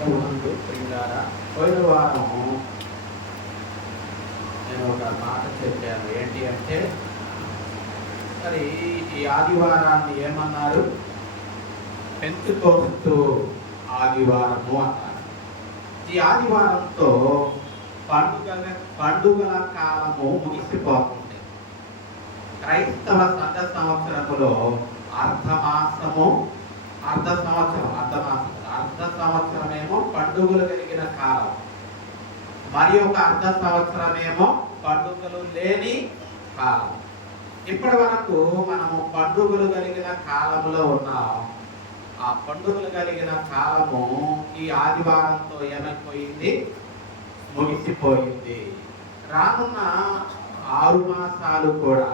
ప్రభునందు ప్రియులారా, పోయిన వారం నేను ఒక మాట చెప్పాను. ఏంటి అంటే, మరి ఈ ఆదివారాన్ని ఏమన్నారు? పెంతుకోస్తు ఆదివారము అన్నారు. ఈ ఆదివారంతో పండుగల కాలము ముగిసిపోతుంది. క్రైస్తవ సంఘ సంవత్సరములో అర్ధ సంవత్సరమేమో పండుగలు కలిగిన కాలం, మరి ఒక అర్ధ సంవత్సరమేమో పండుగలు లేని కాలం. ఇప్పటి వరకు మనము పండుగలు కలిగిన కాలంలో ఉన్నాం. ఆ పండుగలు కలిగిన కాలము ఈ ఆదివారంతో ఏమైపోయింది? ముగిసిపోయింది. రానున్న 6 మాసాలు కూడా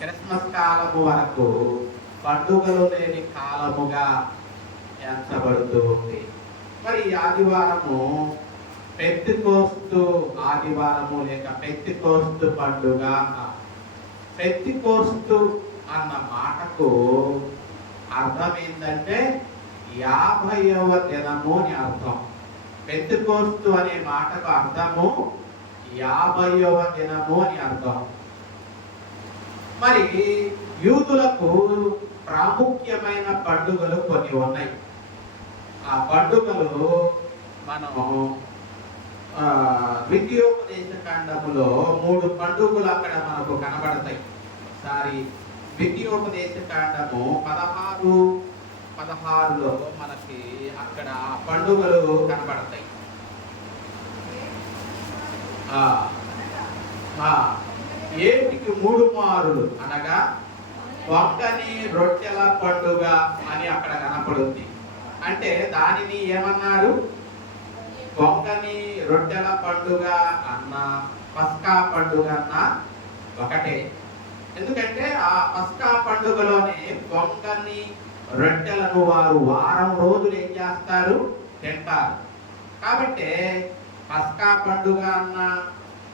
క్రిస్మస్ కాలము వరకు పండుగలు లేని కాలముగా ఎంచబడుతూ ఉంది. మరి ఈ ఆదివారము పెంతెకోస్తు ఆదివారము లేక పెంతెకోస్తు పండుగ. పెంతెకోస్తు అన్న మాటకు అర్థం ఏంటంటే 50వ దినము అని అర్థం. పెంతెకోస్తు అనే మాటకు అర్థము 50వ దినము అని అర్థం. మరి యూదులకు ప్రాముఖ్యమైన పండుగలు కొన్ని ఉన్నాయి. ఆ పండుగలు మనము ద్వితీయోపదేశ కాండములో 3 పండుగలు అక్కడ మనకు కనబడతాయి. ద్వితీయోపదేశ కాండము 16లో మనకి అక్కడ పండుగలు కనబడతాయి. ఏటికి 3 మారులు అనగా వంగని రొట్టెల పండుగ అని అక్కడ కనపడుతుంది. అంటే దానిని ఏమన్నారు? వంగని రొట్టెల పండుగ అన్న పస్కా పండుగ అన్న ఒకటే. ఎందుకంటే ఆ పస్కా పండుగలోనే వంగని రొట్టెలను వారు వారం రోజులు ఏం చేస్తారు? తింటారు. కాబట్టి పస్కా పండుగ అన్న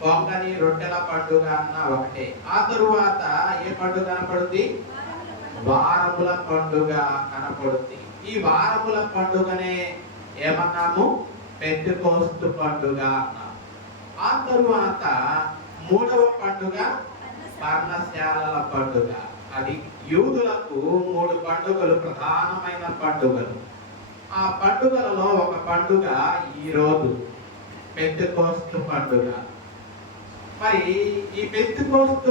వంగని రొట్టెల పండుగ అన్న ఒకటే. ఆ తరువాత ఏ పండుగ కనపడుద్ది? వారముల పండుగ కనపడుద్ది. ఈ వారముల పండుగనే ఏమన్నాము? పెంతెకోస్తు పండుగ అన్నాము. ఆ తరువాత 3వ పండుగ పర్ణశాలల పండుగ. అది యూదులకు 3 పండుగలు, ప్రధానమైన పండుగలు. ఆ పండుగలలో ఒక పండుగ ఈరోజు పెంతెకోస్తు పండుగ. మరి ఈ పెంతెకోస్తు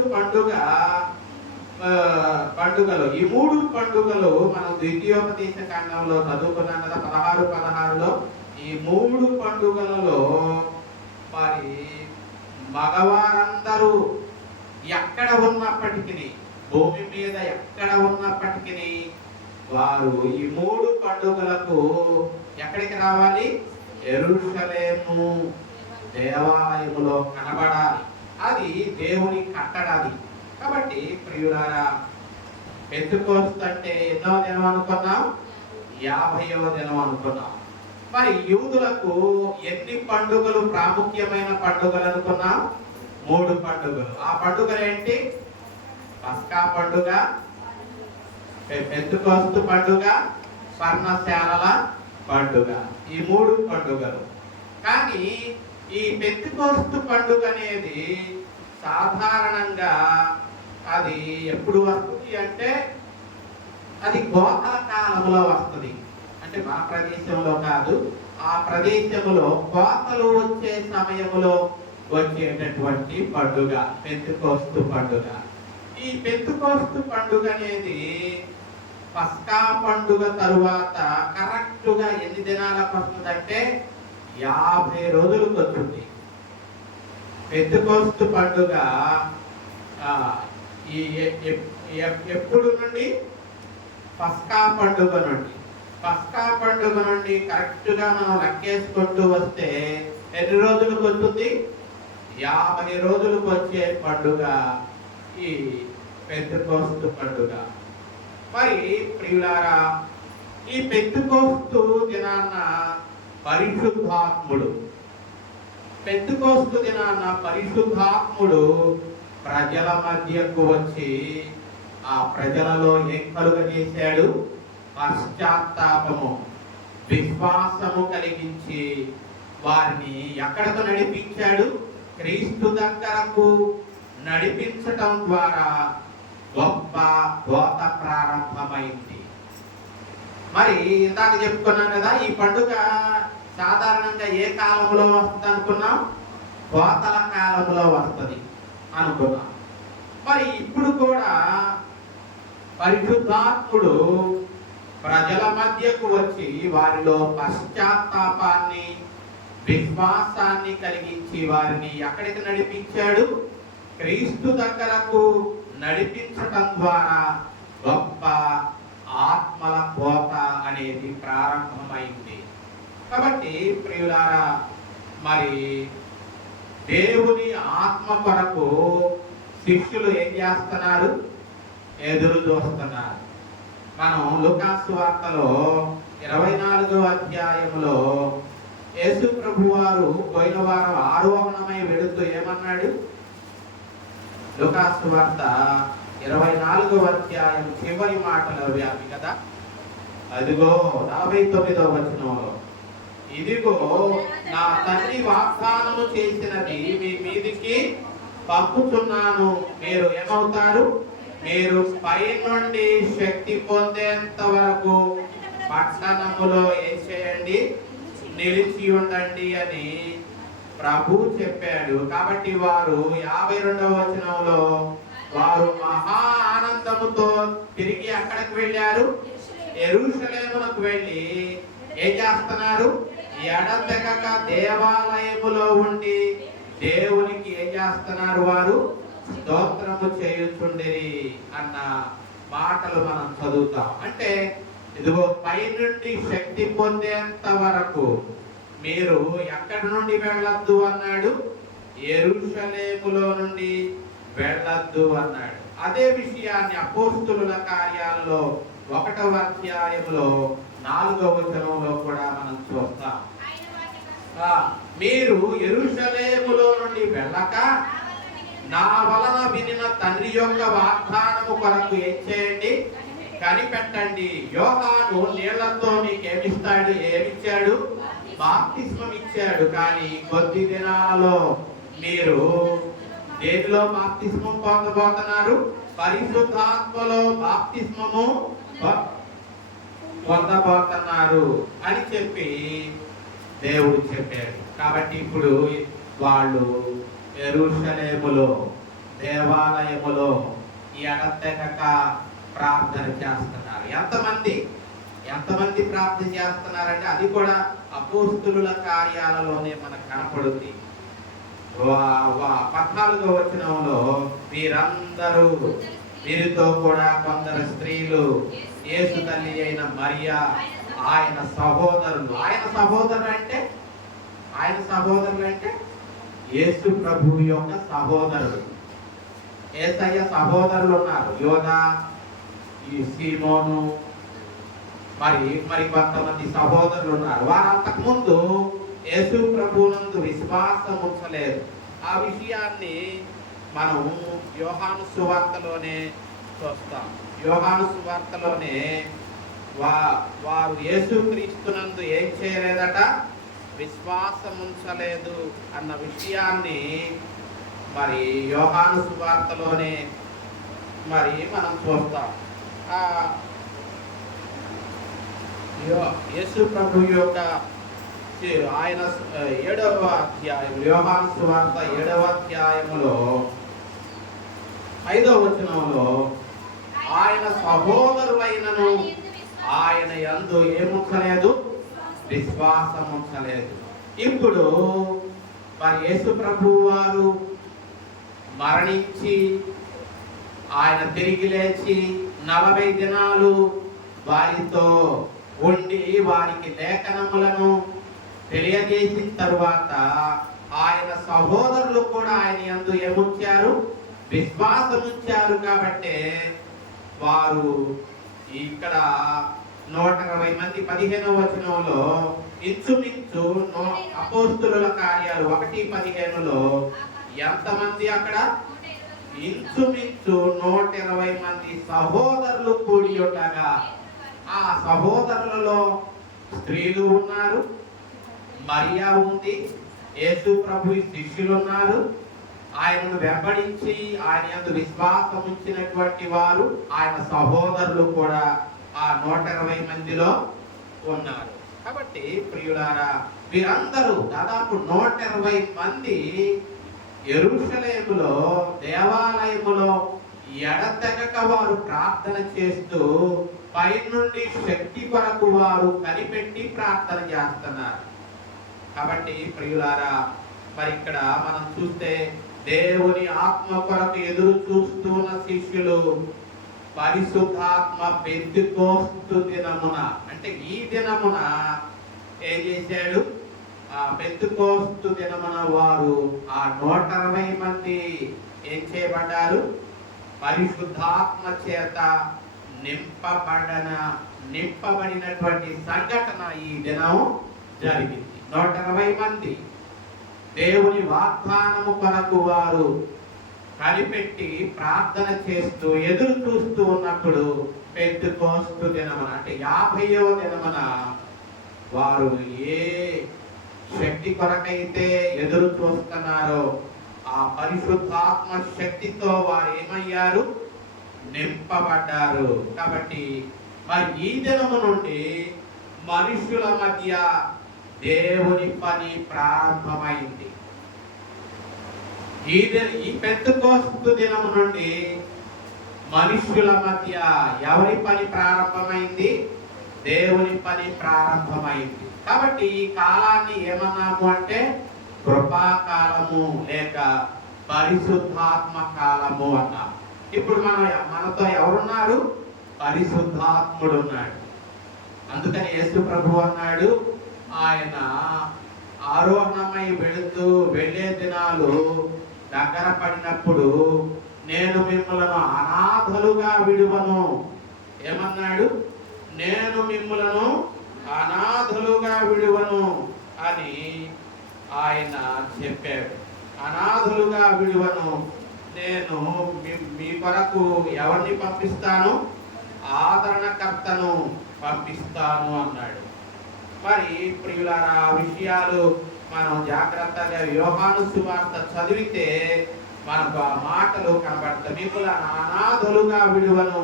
పండుగలు ఈ 3 పండుగలు మనం ద్వితీయోపదేశ కాండంలో చదువుకున్నాం కదా, 16లో. ఈ 3 పండుగలలో మరి మగవారందరూ ఎక్కడ ఉన్నప్పటికీ, భూమి మీద ఎక్కడ ఉన్నప్పటికీ వారు ఈ 3 పండుగలకు ఎక్కడికి రావాలి? యెరూషలేము దేవాలయములో కనబడాలి. అది దేవుని కట్టడాది. కాబట్టి ప్రియులారా, పెంతెకోస్తు అంటే ఎన్నో దినం అనుకున్నాం? 50వ దినం అనుకున్నాం. మరి యూదులకు ఎన్ని పండుగలు ప్రాముఖ్యమైన పండుగలు అనుకున్నాం? 3 పండుగలు. ఆ పండుగలు ఏంటి? పస్కా పండుగ, పెంతెకోస్తు పండుగ, పర్ణశాలల పండుగ. ఈ 3 పండుగలు. కానీ ఈ పెంతెకోస్తు పండుగ అనేది సాధారణంగా అది ఎప్పుడు వస్తుంది అంటే, అది కోతల కాలంలో వస్తుంది. అంటే మన ప్రదేశంలో కాదు, ఆ ప్రదేశంలో కోతలు వచ్చే సమయంలో వచ్చేటటువంటి పండుగ పెంతెకోస్తు పండుగ. ఈ పెంతెకోస్తు పండుగ అనేది పస్కా పండుగ తరువాత కరెక్ట్గా ఎన్ని దినాలకు వస్తుందంటే 50 రోజులకు వస్తుంది. పెంతెకోస్తు పండుగ ఎప్పుడు నుండి? పస్కా పండుగ నుండి. పస్కా పండుగ నుండి కరెక్ట్గా మనం లెక్కేసుకుంటూ వస్తే ఎన్ని రోజులకు వస్తుంది? 50 రోజులకు వచ్చే పండుగ ఈ పెంతెకోస్తు పండుగ. మరి ప్రియులారా, ఈ పెంతెకోస్తు దినాన్న పరిశుద్ధాత్ముడు ప్రజల మధ్యకు వచ్చి ఆ ప్రజలలో ఏం కలుగజేశాడు? పశ్చాత్తాపము. విశ్వాసము కలిగించి వారిని ఎక్కడకు నడిపించాడు? క్రీస్తు దగ్గరకు నడిపించటం ద్వారా గొప్ప బోధ ప్రారంభమైంది. మరి ఇందాక చెప్పుకున్నాం కదా, ఈ పండుగ సాధారణంగా ఏ కాలంలో వస్తుంది అనుకున్నాం? కోతల కాలంలో వస్తుంది అనుకున్నాం. మరి ఇప్పుడు కూడా పరిశుద్ధాత్ముడు ప్రజల మధ్యకు వచ్చి వారిలో పశ్చాత్తాపాన్ని, విశ్వాసాన్ని కలిగించి వారిని ఎక్కడికి నడిపించాడు? క్రీస్తు దగ్గరకు నడిపించటం ద్వారా గొప్ప ఆత్మల కోత అనేది ప్రారంభమైంది. కాబట్టి ప్రియులారా, మరి దేవుని ఆత్మ కొరకు శిష్యులు ఏం చేస్తున్నారు? ఎదురు చూస్తున్నారు. మనం లూకాసు వార్తలో 24వ అధ్యాయంలో యేసు ప్రభువారు పోయిన వారం ఆరోహణమై వెళుతూ ఏమన్నాడు? లూకాసు వార్త 24వ అధ్యాయం చివరి మాటలు అవి కదా. అదిగో 49వ వచనంలో, ఇదిగో నా తండ్రి వాగ్దానము చేసినది మీ మీదికి పంపుతున్నాను, మీరు ఏమవుతారు? మీరు పై నుండి శక్తి పొందేంత వరకు పట్టణములో ఏం చేయండి? నిలిచి ఉండండి అని ప్రభు చెప్పాడు. కాబట్టి వారు 52వ వచనంలో వారు మహా ఆనందముతో తిరిగి అక్కడికి వెళ్ళారు, యెరూషలేమునకు వెళ్ళి ఏం చేస్తున్నారు? ఎడతెగక దేవాలయములో ఉండి దేవునికి ఏం చేస్తున్నారు? వారు స్తోత్రము చేయుచుండిరి అన్న మాటలు మనం చదువుతాం. అంటే ఇదిగో పై నుండి శక్తి పొందేంత వరకు మీరు ఎక్కడి నుండి వెళ్ళొద్దు అన్నాడు? యెరూషలేములో నుండి వెళ్ళొద్దు అన్నాడు. అదే విషయాన్ని అపోస్తలుల కార్యాలలో 1వ అధ్యాయంలో 4వ వచనంలో కూడా మనం చూస్తాం. మీరు యెరూషలేములో నుండి వెళ్ళక నా వలన వినిన తండ్రి యొక్క వాగ్దానము కొరకు ఏం చేయండి? కనిపెట్టండి. యోహాను నీళ్లతో మీకు ఏమిచ్చాడు? బాప్తిస్మం ఇచ్చాడు. కానీ కొద్ది దినాలలో మీరు దేనిలో బాప్తిస్మం పొందబోతున్నారు? పరిశుద్ధాత్మలో బాప్తిస్మము పొందబోతున్నారు అని చెప్పి దేవుడు చెప్పాడు. కాబట్టి ఇప్పుడు వాళ్ళు యెరూషలేములో దేవాలయములో ఎడతెగక ప్రార్థన చేస్తున్నారు. ఎంతమంది ప్రార్థన చేస్తున్నారంటే అది కూడా అపోస్తలుల కార్యాలలోనే మనకు కనపడుతుంది. 14వ వచనంలో వీరందరూ, వీరితో కూడా కొందరు స్త్రీలు, యేసు తల్లి అయిన మరియా, ఆయన సహోదరులు. ఆయన సహోదరులు అంటే యేసు ప్రభు యొక్క సహోదరుడు. యేసయ్య సహోదరులు ఉన్నారు, యోదా, సీమోను, మరి కొంతమంది సహోదరులు ఉన్నారు. వారు అంతకుముందు యేసు ప్రభువునందు విశ్వాసం ఉంచలేదు. ఆ విషయాన్ని మనం యోహాను సువార్తలోనే చూస్తాం. యోహాను సువార్తలోనే వారు యేసు క్రీస్తునందు ఏం చేయలేదట? విశ్వాసం ఉంచలేదు అన్న విషయాన్ని మరి యోహాను సువార్తలోనే మరి మనం చూస్తాం. యేసు ప్రభు యొక్క ఆయన 7వ అధ్యాయం, యోహాను సువార్త 7వ అధ్యాయములో 5వ వచనంలో, ఆయన సహోదరులైనను ఆయన యందు ఏముంచలేదు? విశ్వాసం ఉంచలేదు. ఇప్పుడు మరి యేసు ప్రభు వారు మరణించి ఆయన తిరిగి లేచి 40 దినాలు వారితో ఉండి వారికి లేఖనములను తెలియజేసిన తరువాత ఆయన సహోదరులు కూడా ఆయన యందు ఏముంచారు? విశ్వాసం ఉంచారు. కాబట్టి వారు ఇక్కడ 120 మంది 15వ వచనంలో ఇంచుమించు అపోస్తలుల కార్యాలు 1:15లో ఎంతమంది అక్కడ? ఇంచుమించు 120 మంది సహోదరులు కూడి ఉండగా ఆ సహోదరులలో స్త్రీలు ఉన్నారు, మరియా ఉంది, యేసు ప్రభు శిష్యులు ఉన్నారు, ఆయనను వెంబడించి ఆయన యందు విశ్వాసం ఉంచినటువంటి వారు, ఆయన సహోదరులు కూడా ఆ 120 మందిలో ఉన్నారు. కాబట్టి ప్రియులారా, వీరందరూ దాదాపు 120 మంది యెరూషలేములో దేవాలయములో ఎడతెగక వారు ప్రార్థన చేస్తూ పైనుండి శక్తి కొరకు వారు కనిపెట్టి ప్రార్థన చేస్తున్నారు. కాబట్టి ప్రియులారా, మరి ఇక్కడ మనం చూస్తే దేవుని ఆత్మ కొరకు ఎదురు చూస్తున్న శిష్యులు పరిశుద్ధాత్మ పెంతెకోస్తు దినమున, అంటే ఈ దినమున ఏం చేశాడు? ఆ పెంతెకోస్తు దినమున వారు ఆ 120 మంది ఏం చేయబడ్డారు? పరిశుద్ధాత్మ చేత నింపబడినటువంటి సంఘటన ఈ దినం జరిగింది. 120 మంది దేవుని వాగ్దానము కొరకు వారు కనిపెట్టి ప్రార్థన చేస్తూ ఎదురు చూస్తూ ఉన్నప్పుడు పెంతెకోస్తు దినమున, అంటే 50వ దినమున వారు ఏ శక్తి కొరకైతే ఎదురు చూస్తున్నారో ఆ పరిశుద్ధాత్మ శక్తితో వారు ఏమయ్యారు? నింపబడ్డారు. కాబట్టి మరి ఈ దినము నుండి మనుషుల మధ్య దేవుని పని ప్రారంభమైంది. ఈ పెంతెకోస్తు దినము నుండి మనుషుల మధ్య ఎవరి పని ప్రారంభమైంది? దేవుని పని ప్రారంభమైంది. కాబట్టి ఈ కాలాన్ని ఏమన్నాము అంటే కృపాకాలము లేక పరిశుద్ధాత్మ కాలము అన్నాము. ఇప్పుడు మనతో ఎవరున్నారు? పరిశుద్ధాత్ముడు ఉన్నాడు. అందుకని యేసు ప్రభు అన్నాడు, ఆయన ఆరోహణమై వెళ్ళే దినాలు దగ్గర పడినప్పుడు నేను మిమ్మలను అనాథలుగా విడువను. ఏమన్నాడు? నేను మిమ్మలను అనాథలుగా విడువను అని ఆయన చెప్పాడు. అనాథలుగా విడువను, నేను మీ కొరకు ఎవరిని పంపిస్తాను? ఆదరణకర్తను పంపిస్తాను అన్నాడు. మరి ప్రియులారా, విషయాలు మనం జాగ్రత్తగా యోహాను సువార్త చదివితే మనకు ఆ మాటలు కనబడతాయి. మిమ్మల్ని అనాథలుగా విడువను,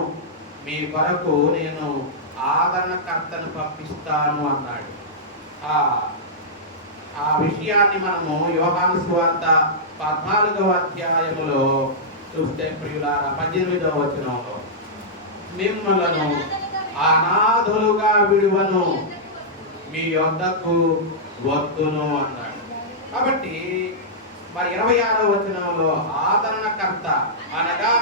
మీ కొరకు నేను ఆదరణకర్తను పంపిస్తాను అన్నాడు. ఆ విషయాన్ని మనము యోహాను సువార్త 14వ అధ్యాయములో చూస్తే ప్రియులారా 18వ వచనంలో, మిమ్మలను అనాథలుగా విడువను, మీ యొద్దకు వద్దును అన్నాడు. కాబట్టి మరి 26వ వచనంలో ఆదరణకర్త అనగా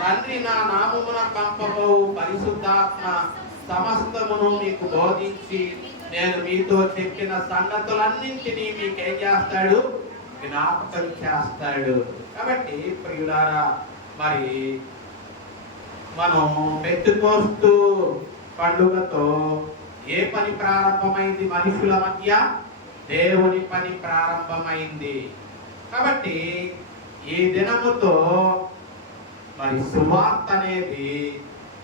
తండ్రి నా నామమున పంపబోవు పరిశుద్ధాత్మ సమస్తమును మీకు బోధించి నేను మీతో చెప్పిన సంగతులన్నింటినీ మీకు ఏం చేస్తాడు? జ్ఞాపకం చేస్తాడు. కాబట్టి ప్రియులారా, మరి మనం పెంతెకోస్తు పండుగతో ఏ పని ప్రారంభమైంది? మనుషుల మధ్య దేవుని పని ప్రారంభమైంది. కాబట్టి ఈ దినముతో మరి సువార్త అనేది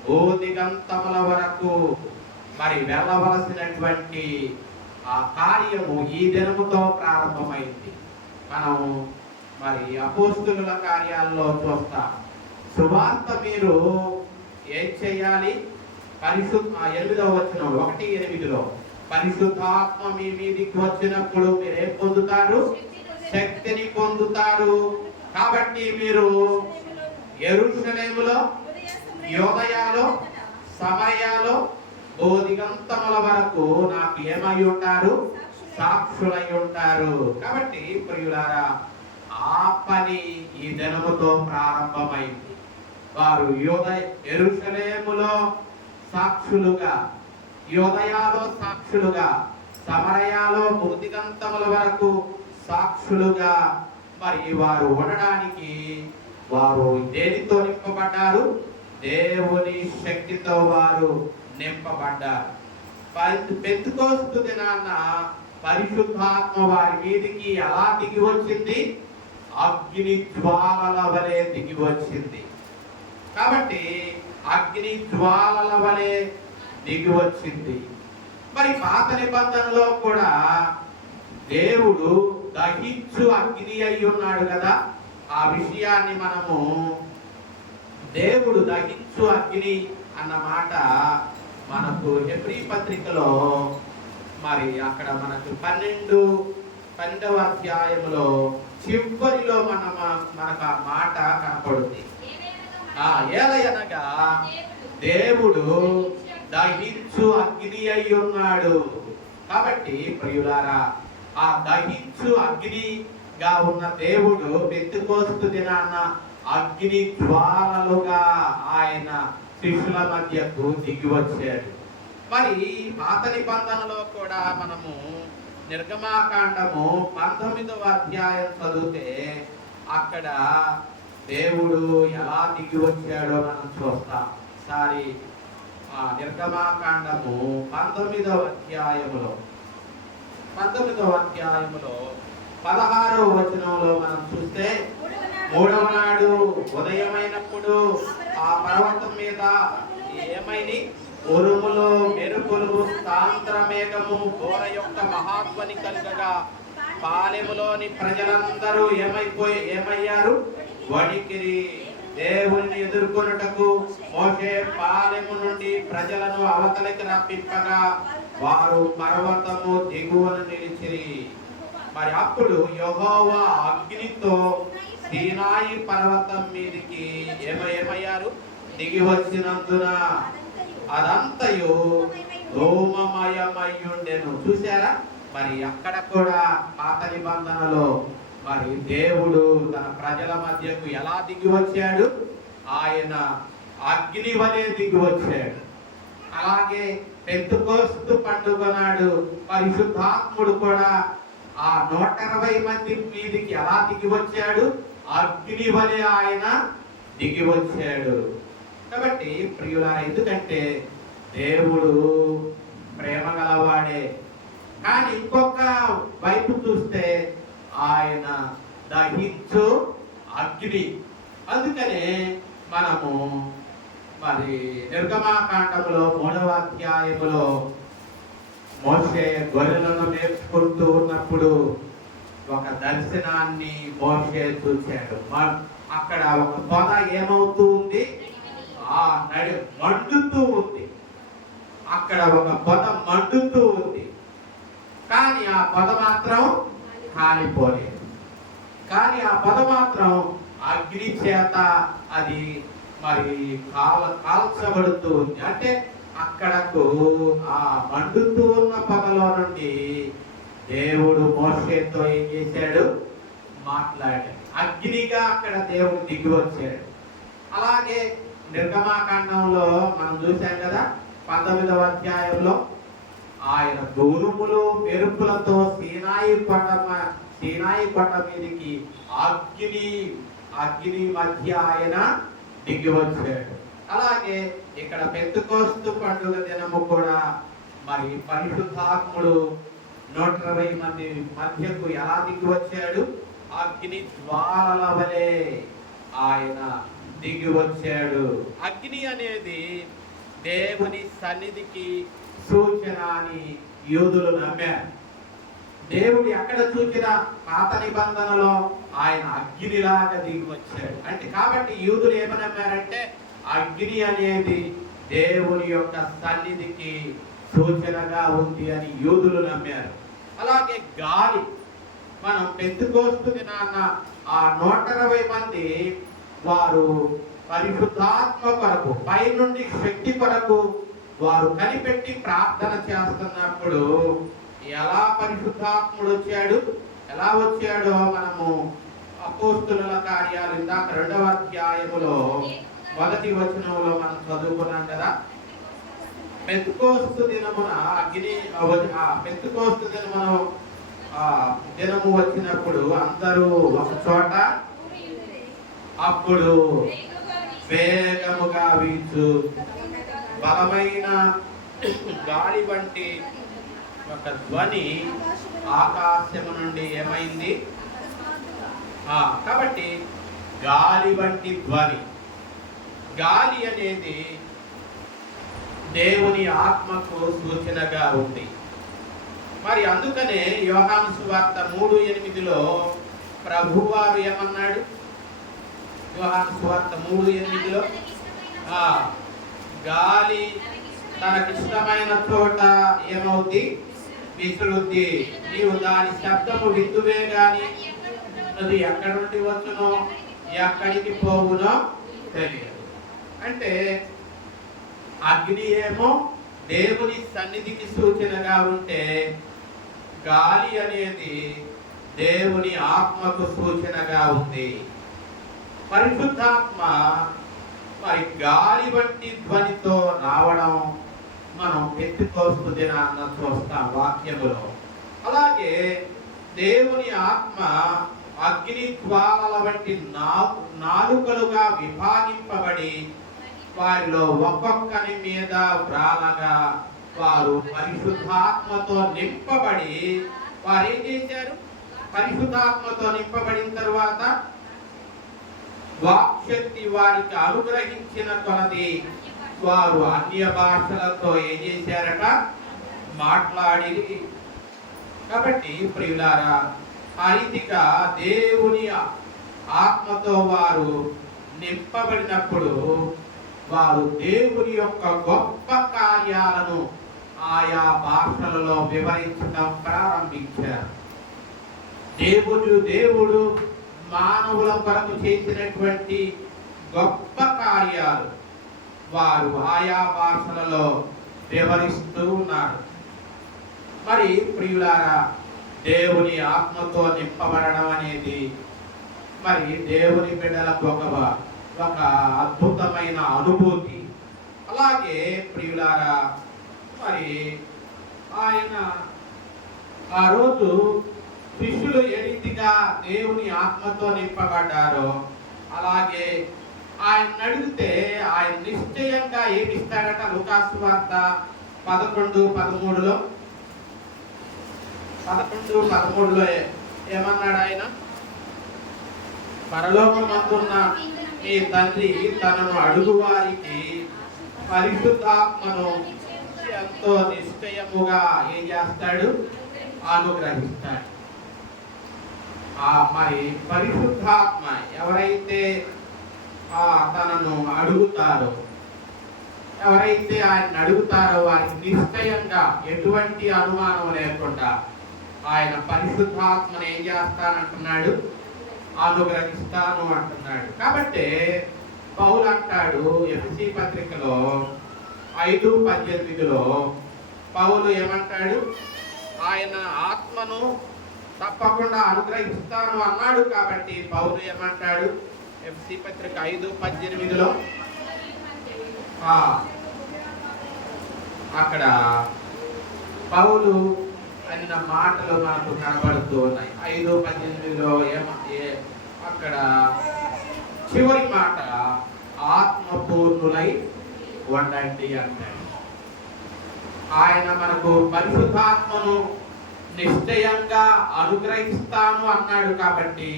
భూదిగంతముల వరకు మరి వెళ్ళవలసినటువంటి ఆ కార్యము ఈ దినముతో ప్రారంభమైంది. మనం మరి అపోస్తుల కార్యాల్లో చూస్తాం. సువార్త మీరు ఏం చేయాలి? 8వ వచనం 1:8లో పరిశుద్ధాత్మ మీ మీదికి వచ్చినప్పుడు మీరు ఏం పొందుతారు? శక్తిని పొందుతారు. కాబట్టి మీరు యెరూషలేములో, యూదయలో, సమరయలో, భూదిగంతముల వరకు నాకు ఏమై ఉంటారు? సాక్షులై ఉంటారు. కాబట్టి ప్రియులారా, ఆ పని ఈ దినముతో ప్రారంభమైంది. వారు యెరూషలేములో సాక్షులుగా, యూదయలో సాక్షులుగా, సమరయలో భూదిగంతముల వరకు సాక్షులుగా మరి వారు ఉండడానికి వారు దేనితో నింపబడ్డారు? దేవుని శక్తితో వారు నింపబడ్డారు. పెంతెకోస్తు దినాన పరిశుద్ధాత్మ వారి మీదికి ఎలా దిగి వచ్చింది? అగ్ని జ్వాలల వలె దిగి వచ్చింది. కాబట్టి అగ్ని జ్వాలల వలె దిగి వచ్చింది. మరి పాత నిబంధనలో కూడా దేవుడు దహించు అగ్ని అయి ఉన్నాడు కదా. ఆ విషయాన్ని మనము దేవుడు దహించు అగ్ని అన్న మాట మనకు హెబ్రీ పత్రికలో మరి అక్కడ మనకు 12వ అధ్యాయంలో చివరిలో మనకు ఆ మాట కనపడుతుంది. ఏలయనగా దేవుడు దహించు అగ్ని అయి ఉన్నాడు. కాబట్టి ప్రియులారా, ఆ దహించు అగ్నిగా ఉన్న దేవుడు పెంతెకోస్తు దినాన అగ్ని జ్వాలలుగా ఆయన శిష్యుల మధ్యకు దిగి వచ్చాడు. మరి పాత నిబంధనలో కూడా మనము నిర్గమాకాండము 19వ అధ్యాయం చదివితే అక్కడ దేవుడు ఎలా దిగి వచ్చాడో మనం చూస్తాం. సారి నిర్గమాకాండము 19వ అధ్యాయములో 16వ వచనంలో మనం చూస్తే, 3వ నాడు ఉదయమైనప్పుడు ఆ పర్వతం మీద ఏమైని ఉరుములు, మెరుపులు, సాంద్ర మేఘము, ఘోర యొక్క మహాధ్వని కలుగగా పాలెములోని ప్రజలందరూ ఏమయ్యారు? వణికిరి. దేవుని ఎదుర్కొనుటకు మోషే పాలెము నుండి ప్రజలను అవతలికి రప్పింపగా వారు పర్వతము దిగువన నిలిచిరి. మరి అప్పుడు యెహోవా అగ్నితో సీనాయి పర్వతం మీదికి ఏమయ్యారు? దిగి వచ్చినందున అదంతయు ధూమమయమయ్యుండెను. చూసారా? మరి అక్కడ కూడా పాత నిబంధనలో మరి దేవుడు తన ప్రజల మధ్యకు ఎలా దిగి వచ్చాడు? ఆయన అగ్ని వలె దిగి వచ్చాడు. అలాగే పెంతెకోస్తు పండుగ నాడు పరిశుద్ధాత్ముడు కూడా ఆ 120 మంది మీదికి ఎలా దిగి వచ్చాడు? అగ్ని వలె ఆయన దిగి వచ్చాడు. కాబట్టి ప్రియులారా, ఎందుకంటే దేవుడు ప్రేమ గలవాడే. కానీ ఇంకొక వైపు చూస్తే ఆయన దహించు అగ్ని. అందుకనే మనము మరి నిర్గమాకాండములో 3వ అధ్యాయములో మోషే గొర్రెలను నేర్చుకుంటూ ఉన్నప్పుడు ఒక దర్శనాన్ని మోషే చూశాడు. అక్కడ ఒక పొద ఏమవుతూ ఉంది? మండుతూ ఉంది. అక్కడ ఒక పొద మండుతూ ఉంది. కానీ ఆ పొద మాత్రం కాలిపోలేదు. కానీ ఆ పొద మాత్రం అగ్ని చేత అది మరి కాల్చబడుతూ ఉంది. అంటే అక్కడకు ఆ మండుతూ ఉన్న పొదలో నుండి దేవుడు మోషేతో ఏం చేశాడు? మాట్లాడాడు. అగ్నిగా అక్కడ దేవుడు దిగి వచ్చాడు. అలాగే నిర్గమాకాండంలో మనం చూసాం కదా, 19వ అధ్యాయంలో ఆయన ఉరుములు మెరుపులతో సీనాయి కొండ మీదకి అగ్ని మధ్య ఆయన దిగి వచ్చాడు. అలాగే ఇక్కడ పెంతెకోస్తు పండుగ దినము కూడా మరి పరిశుద్ధాత్ముడు 120 మంది మధ్యకు ఎలా దిగి వచ్చాడు? అగ్ని జ్వాలల వలె ఆయన దిగి వచ్చాడు. అగ్ని అనేది దేవుని సన్నిధికి సూచన అని యూదులు నమ్మారు. దేవుడు ఎక్కడ చూసినా పాత నిబంధనలో ఆయన అగ్నిలాగా దిగి వచ్చాడు. అంటే కాబట్టి యూదులు ఏమని నమ్మారంటే అగ్ని అనేది దేవుని యొక్క సన్నిధికి సూచనగా ఉంది అని యూదులు నమ్మారు. అలాగే గాలి, మనం పెంతెకోస్తు దినాన ఆ 120 మంది వారు పరిశుద్ధాత్మ కొరకు, పైనుండి శక్తి కొరకు వారు కనిపెట్టి ప్రార్థన చేస్తున్నప్పుడు ఎలా పరిశుద్ధాత్ముడు వచ్చాడు, ఎలా వచ్చాడో మనము అపోస్తుల కార్యాలు ఇందాక 2వ అధ్యాయములో 1వ వచనంలో మనం చదువుకున్నాం కదా. పెంతెకోస్తు దినమున పెంతెకోస్తు దినము వచ్చినప్పుడు అందరూ ఒక చోట, అప్పుడు వేగముగా వీచు బలమైన గాలి వంటి ఒక ధ్వని ఆకాశము నుండి ఏమైంది? కాబట్టి గాలి వంటి ధ్వని. గాలి అనేది దేవుని ఆత్మకు సూచనగా ఉంది. మరి అందుకనే యోహాను సువార్త 3:8లో ప్రభువారు ఏమన్నాడు? యోహాను సువార్త 3:8లో గాలి తనకిష్టమైన చోట ఏమవుద్ది? విసురుద్ది. నీవు దాని శబ్దము విందువే గాని అది ఎక్కడి నుండి వచ్చునో ఎక్కడికి పోవునో తెలియదు. అంటే అగ్ని ఏమో దేవుని సన్నిధికి సూచనగా ఉంటే, గాలి అనేది దేవుని ఆత్మకు సూచనగా ఉంది. పరిశుద్ధాత్మ మరి గాలి వంటి ధ్వనితో రావడం మనం పెంతెకోస్తు దినాన చూస్తాం వాక్యములో. అలాగే దేవుని ఆత్మ అగ్ని జ్వాలల వంటి నాలుకలుగా విభాగింపబడి వారిలో ఒక్కొక్కరి మీద వ్రాలగా వారు పరిశుద్ధాత్మతో నింపబడి వారు ఏం చేశారు? పరిశుద్ధాత్మతో నింపబడిన తరువాత వాక్శక్తి వారికి అనుగ్రహించిన కొలది వారు అన్య భాషలతో ఏం చేశారట? మాట్లాడి. కాబట్టి ప్రియులారా, ఆ రీతిగా దేవుని ఆత్మతో వారు నింపబడినప్పుడు వారు దేవుని యొక్క గొప్ప కార్యాలను ఆయా భాషలలో వివరించడం ప్రారంభించారు. దేవుడు మానవుల కొరకు చేసినటువంటి గొప్ప కార్యాలు వారు ఆయా భాషలలో వివరిస్తూ ఉన్నారు. మరి ప్రియులారా, దేవుని ఆత్మతో నింపబడడం అనేది మరి దేవుని బిడ్డలకు ఒక అద్భుతమైన అనుభూతి. అలాగే ప్రియులారా, మరి ఆయన ఆ రోజు శిష్యులు ఏ రీతిగా దేవుని ఆత్మతో నింపబడ్డారో అలాగే ఆయన అడిగితే ఆయన నిశ్చయంగా ఏమి ఇస్తాడట? లూకాసు వార్త 11:13లో ఏమన్నాడు ఆయన? పరలోకమందున్న మీ తండ్రి తనను అడుగు వారికి పరిశుద్ధాత్మను ఎంతో నిశ్చయముగా ఏం చేస్తాడు? అనుగ్రహిస్తాడు. మరి పరిశుద్ధాత్మ ఎవరైతే తనను అడుగుతారో, ఎవరైతే ఆయన అడుగుతారో వారికి నిశ్చయంగా ఎటువంటి అనుమానం లేకుండా ఆయన పరిశుద్ధాత్మను ఏం చేస్తానంటున్నాడు? అనుగ్రహిస్తాను అంటున్నాడు. కాబట్టి పౌలు అంటాడు ఎఫెసీ పత్రికలో 5:18లో పౌలు ఏమంటాడు? ఆయన ఆత్మను తప్పకుండా అనుగ్రహిస్తాను అన్నాడు. కాబట్టి పౌలు ఏమంటాడు? ఎఫెసీ పత్రిక 5:18లో అక్కడ పౌలు అన్న మాటలు మనకు కనబడుతూ ఉన్నాయి. 5:18లో అక్కడ చివరి మాట ఆత్మపూర్ణులై ఉండండి అంటాడు. ఆయన మనకు పరిశుద్ధాత్మను నిశ్చయంగా అనుగ్రహిస్తాను అన్నాడు. కాబట్టి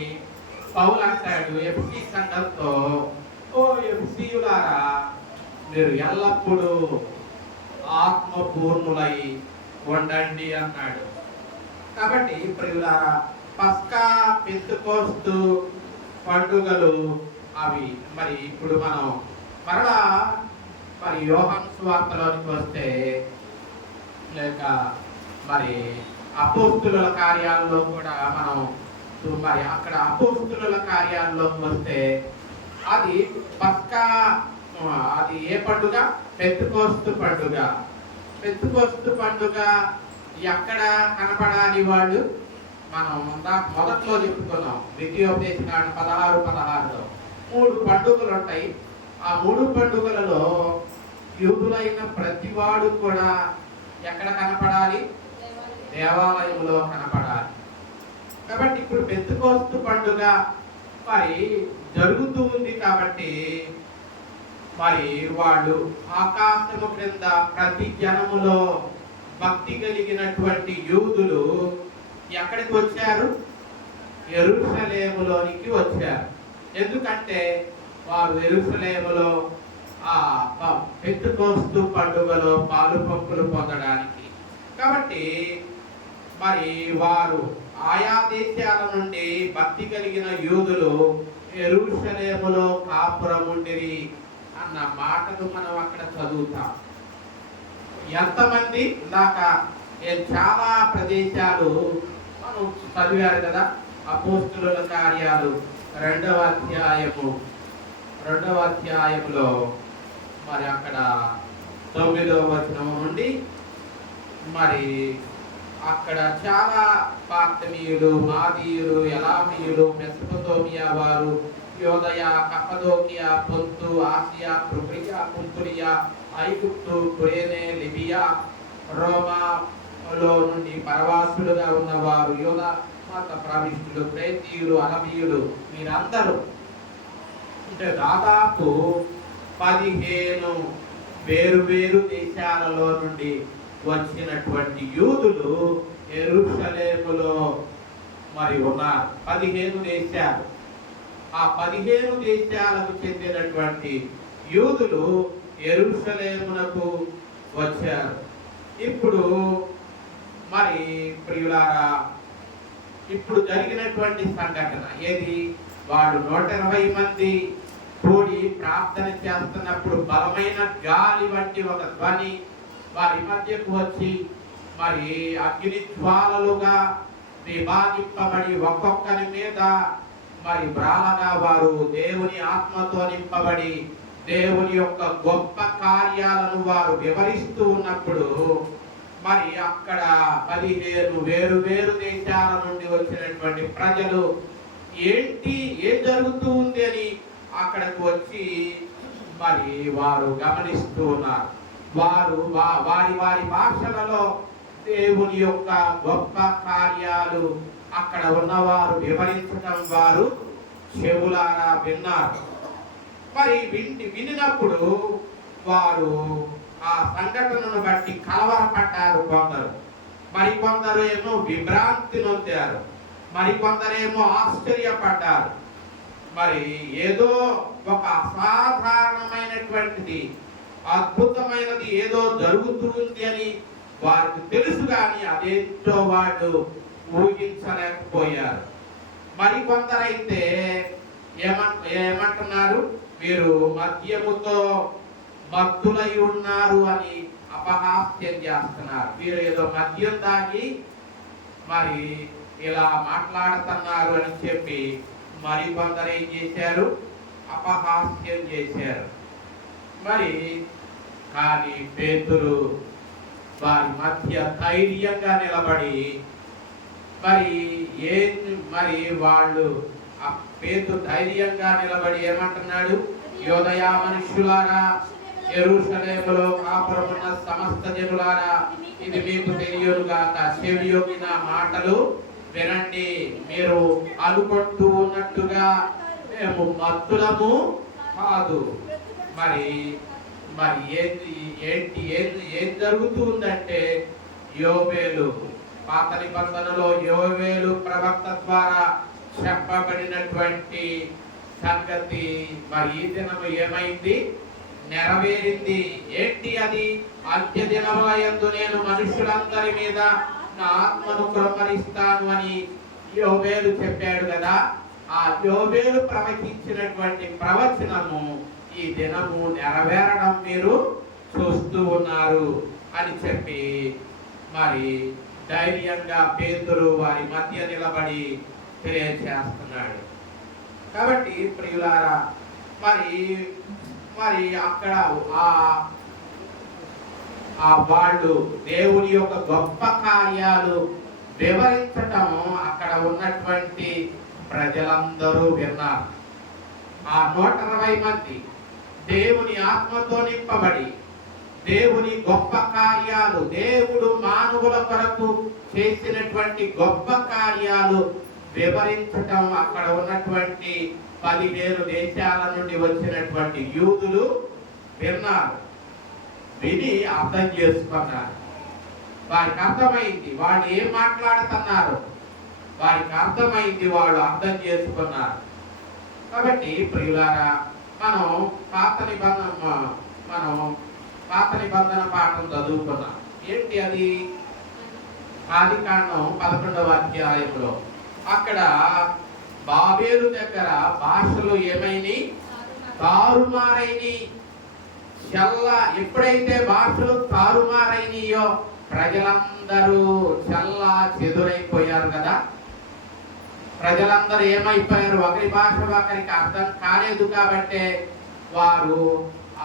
పౌలు అంటాడు ఎఫెసీ సంఘంతో, ఓ ఎఫెసీయులారా, మీరు ఎల్లప్పుడూ ఆత్మపూర్ణులై ఉండండి అన్నాడు. కాబట్టి ప్రియులారా, పస్కా, పెంతెకోస్తు పండుగలు అవి మరి ఇప్పుడు మనం మరలా మరి యోహాను సువార్తలోనికి వస్తే, లేక మరి అపోస్తుల కార్యాల్లో కూడా మనం మరి అక్కడ అపోస్తుల కార్యాల్లోకి వస్తే అది పస్కా, అది ఏ పండుగ? పెంతెకోస్తు పండుగ. పెంతెకోస్తు పండుగ ఎక్కడ కనపడాలి వాళ్ళు? మనం మొదట్లో చెప్పుకున్నాం ద్వితీయోపదేశకాండ 16:16లో 3 పండుగలు ఉంటాయి. ఆ 3 పండుగలలో యూదులైన ప్రతివాడు కూడా ఎక్కడ కనపడాలి? దేవాలయంలో కనపడాలి. కాబట్టి ఇప్పుడు పెంతెకోస్తు పండుగ మరి జరుగుతూ ఉంది. కాబట్టి మరి వాళ్ళు ఆకాశము క్రింద ప్రతి జనములో భక్తి కలిగినటువంటి యూదులు ఎక్కడికి వచ్చారు? యెరూషలేములోనికి వచ్చారు. ఎందుకంటే వారు యెరూషలేములో ఆ పెంతుకోస్తు పండుగలో పాలు పంపులు పొందడానికి. కాబట్టి మరి వారు ఆయా దేశాల నుండి భక్తి కలిగిన యూదులు యెరూషలేములో కాపురముండిరి అన్న మాటను మనం అక్కడ చదువుతాం. ఎంతమంది దాకా చాలా ప్రదేశాలు మనం చదివారు కదా. అపోస్తుల కార్యాలు 2వ అధ్యాయములో మరి అక్కడ 9వ వచనం నుండి మరి అక్కడ చాలా పార్తమీయులు, మాదీయులు, ఎలామీయులు, మెసొపొతేమియా వారు, యోదయ, కప్పదోకియా, పొంతు, ఆసియా, ఫ్రుగియా, పుంతులియా, ఐగుప్తు, కురేనే, లిబియా, రోమాలో నుండి పరవాసులుగా ఉన్నవారు, యోధ మత ప్రవిష్టులు, క్రేతీయులు, అరబీయులు, మీరందరూ అంటే దాదాపు 15 వేరు దేశాలలో నుండి వచ్చినటువంటి యూదులు యెరూషలేములో మరి ఉన్నారు. 15 దేశాలు. ఆ 15 దేశాలకు చెందినటువంటి యూదులు యెరూషలేమునకు వచ్చారు. ఇప్పుడు మరి ప్రియులారా, ఇప్పుడు జరిగినటువంటి సంఘటన ఏది? వాళ్ళు 120 మంది కూడి ప్రార్థన చేస్తున్నప్పుడు బలమైన గాలి వంటి ఒక ధ్వని వారి మధ్యకు వచ్చి మరి అగ్ని జ్వాలలుగా విభాగింపబడి ఒక్కొక్కరి మీద మరి బ్రాలగా వారు దేవుని ఆత్మతో నింపబడి దేవుని యొక్క గొప్ప కార్యాలను వారు వివరిస్తూ ఉన్నప్పుడు మరి అక్కడ 15 వేరు దేశాల నుండి వచ్చినటువంటి ప్రజలు ఏం జరుగుతూ ఉంది అని అక్కడికి వచ్చి మరి వారు గమనిస్తూ ఉన్నారు. వారు వారి భాషలలో దేవుని యొక్క గొప్ప కార్యాలు అక్కడ ఉన్నవారు వివరించడం వారు చెవులారా విన్నారు. మరి వినినప్పుడు వారు ఆ సంఘటనను బట్టి కలవరపడ్డారు కొందరు. మరికొందరు ఏమో విభ్రాంతి నొందారు, మరికొందరేమో ఆశ్చర్యపడ్డారు. మరి ఏదో ఒక అసాధారణమైనటువంటిది, అద్భుతమైనది ఏదో జరుగుతుంది అని వారికి తెలుసు, కానీ అదేంటో వాళ్ళు ఊహించలేకపోయారు. మరికొందరైతే ఏమంటున్నారు? వీరు మద్యముతో మత్తులై ఉన్నారు అని అపహాస్యం చేస్తున్నారు. వీరు ఏదో మద్యం తాగి మరి ఇలా మాట్లాడుతున్నారు అని చెప్పి మరికొందరు ఏం చేశారు? అపహాస్యం చేశారు. మరి కానీ పేతురు వారి మధ్య ధైర్యంగా నిలబడి మరి వాళ్ళు ఆ పేతురు ధైర్యంగా నిలబడి ఏమంటున్నాడు? యోదయ మనుష్యులారా, యెరూషలేములో కాపురమున్న సమస్త జనులారా, ఇది మీకు తెలియనుగాక. చెవియొగ్గిన మాటలు వినండి. మీరు అనుకుంటూ ఉన్నట్టుగా మేము మత్తులము కాదు. మరి ఏం జరుగుతుందంటే, యోవేలు పాత నిబంధనలో యోవేలు ప్రవక్త ద్వారా చెప్పబడినటువంటి సంగతి మరి ఈ దినము ఏమైంది? నెరవేరింది. ఏంటి అది? అంత్య దినములందు నేను మనుషులందరి మీద నా ఆత్మను కుమ్మరిస్తాను అని యోవేలు చెప్పాడు కదా. ఆ యోవేలు ప్రవచించినటువంటి ప్రవచనము ఈ దినము నెరవేరడం మీరు చూస్తూ ఉన్నారు అని చెప్పి మరి ధైర్యంగా పేతురు వారి మధ్య నిలబడి తెలియజేస్తున్నాడు. కాబట్టి ప్రియులారా, మరి అక్కడ వాళ్ళు దేవుని యొక్క గొప్ప కార్యాలు వివరించటం అక్కడ ఉన్నటువంటి ప్రజలందరూ విన్నారు. ఆ 120 మంది దేవుని ఆత్మతో నింపబడి దేవుని గొప్ప కార్యాలు, దేవుడు మానవుల కొరకు చేసినటువంటి గొప్ప కార్యాలు వివరించటం అక్కడ ఉన్నటువంటి 15 దేశాల నుండి వచ్చినటువంటి యూదులు విన్నారు. విని అర్థం చేసుకున్నారు. వారికి అర్థమైంది వాళ్ళు ఏం మాట్లాడుతున్నారు. వారికి అర్థమైంది, వాళ్ళు అర్థం చేసుకున్నారు. కాబట్టి ప్రియులారా, మనం పాత నిబంధన మనం పాత నిబంధన పాఠం చదువుకున్నాం. ఏంటి అది? ఆదికాండం 11వ అధ్యాయంలో అక్కడ బాబేలు దగ్గర భాషలు ఏమైనాయి? తారుమారైనవి. ఎప్పుడైతే భాషలు తారుమారైనయో ప్రజలందరూ చల్లా చెదురైపోయారు కదా. ప్రజలందరూ ఏమైపోయారు? ఒకరి భాష ఒకరికి అర్థం కాలేదు కాబట్టి వారు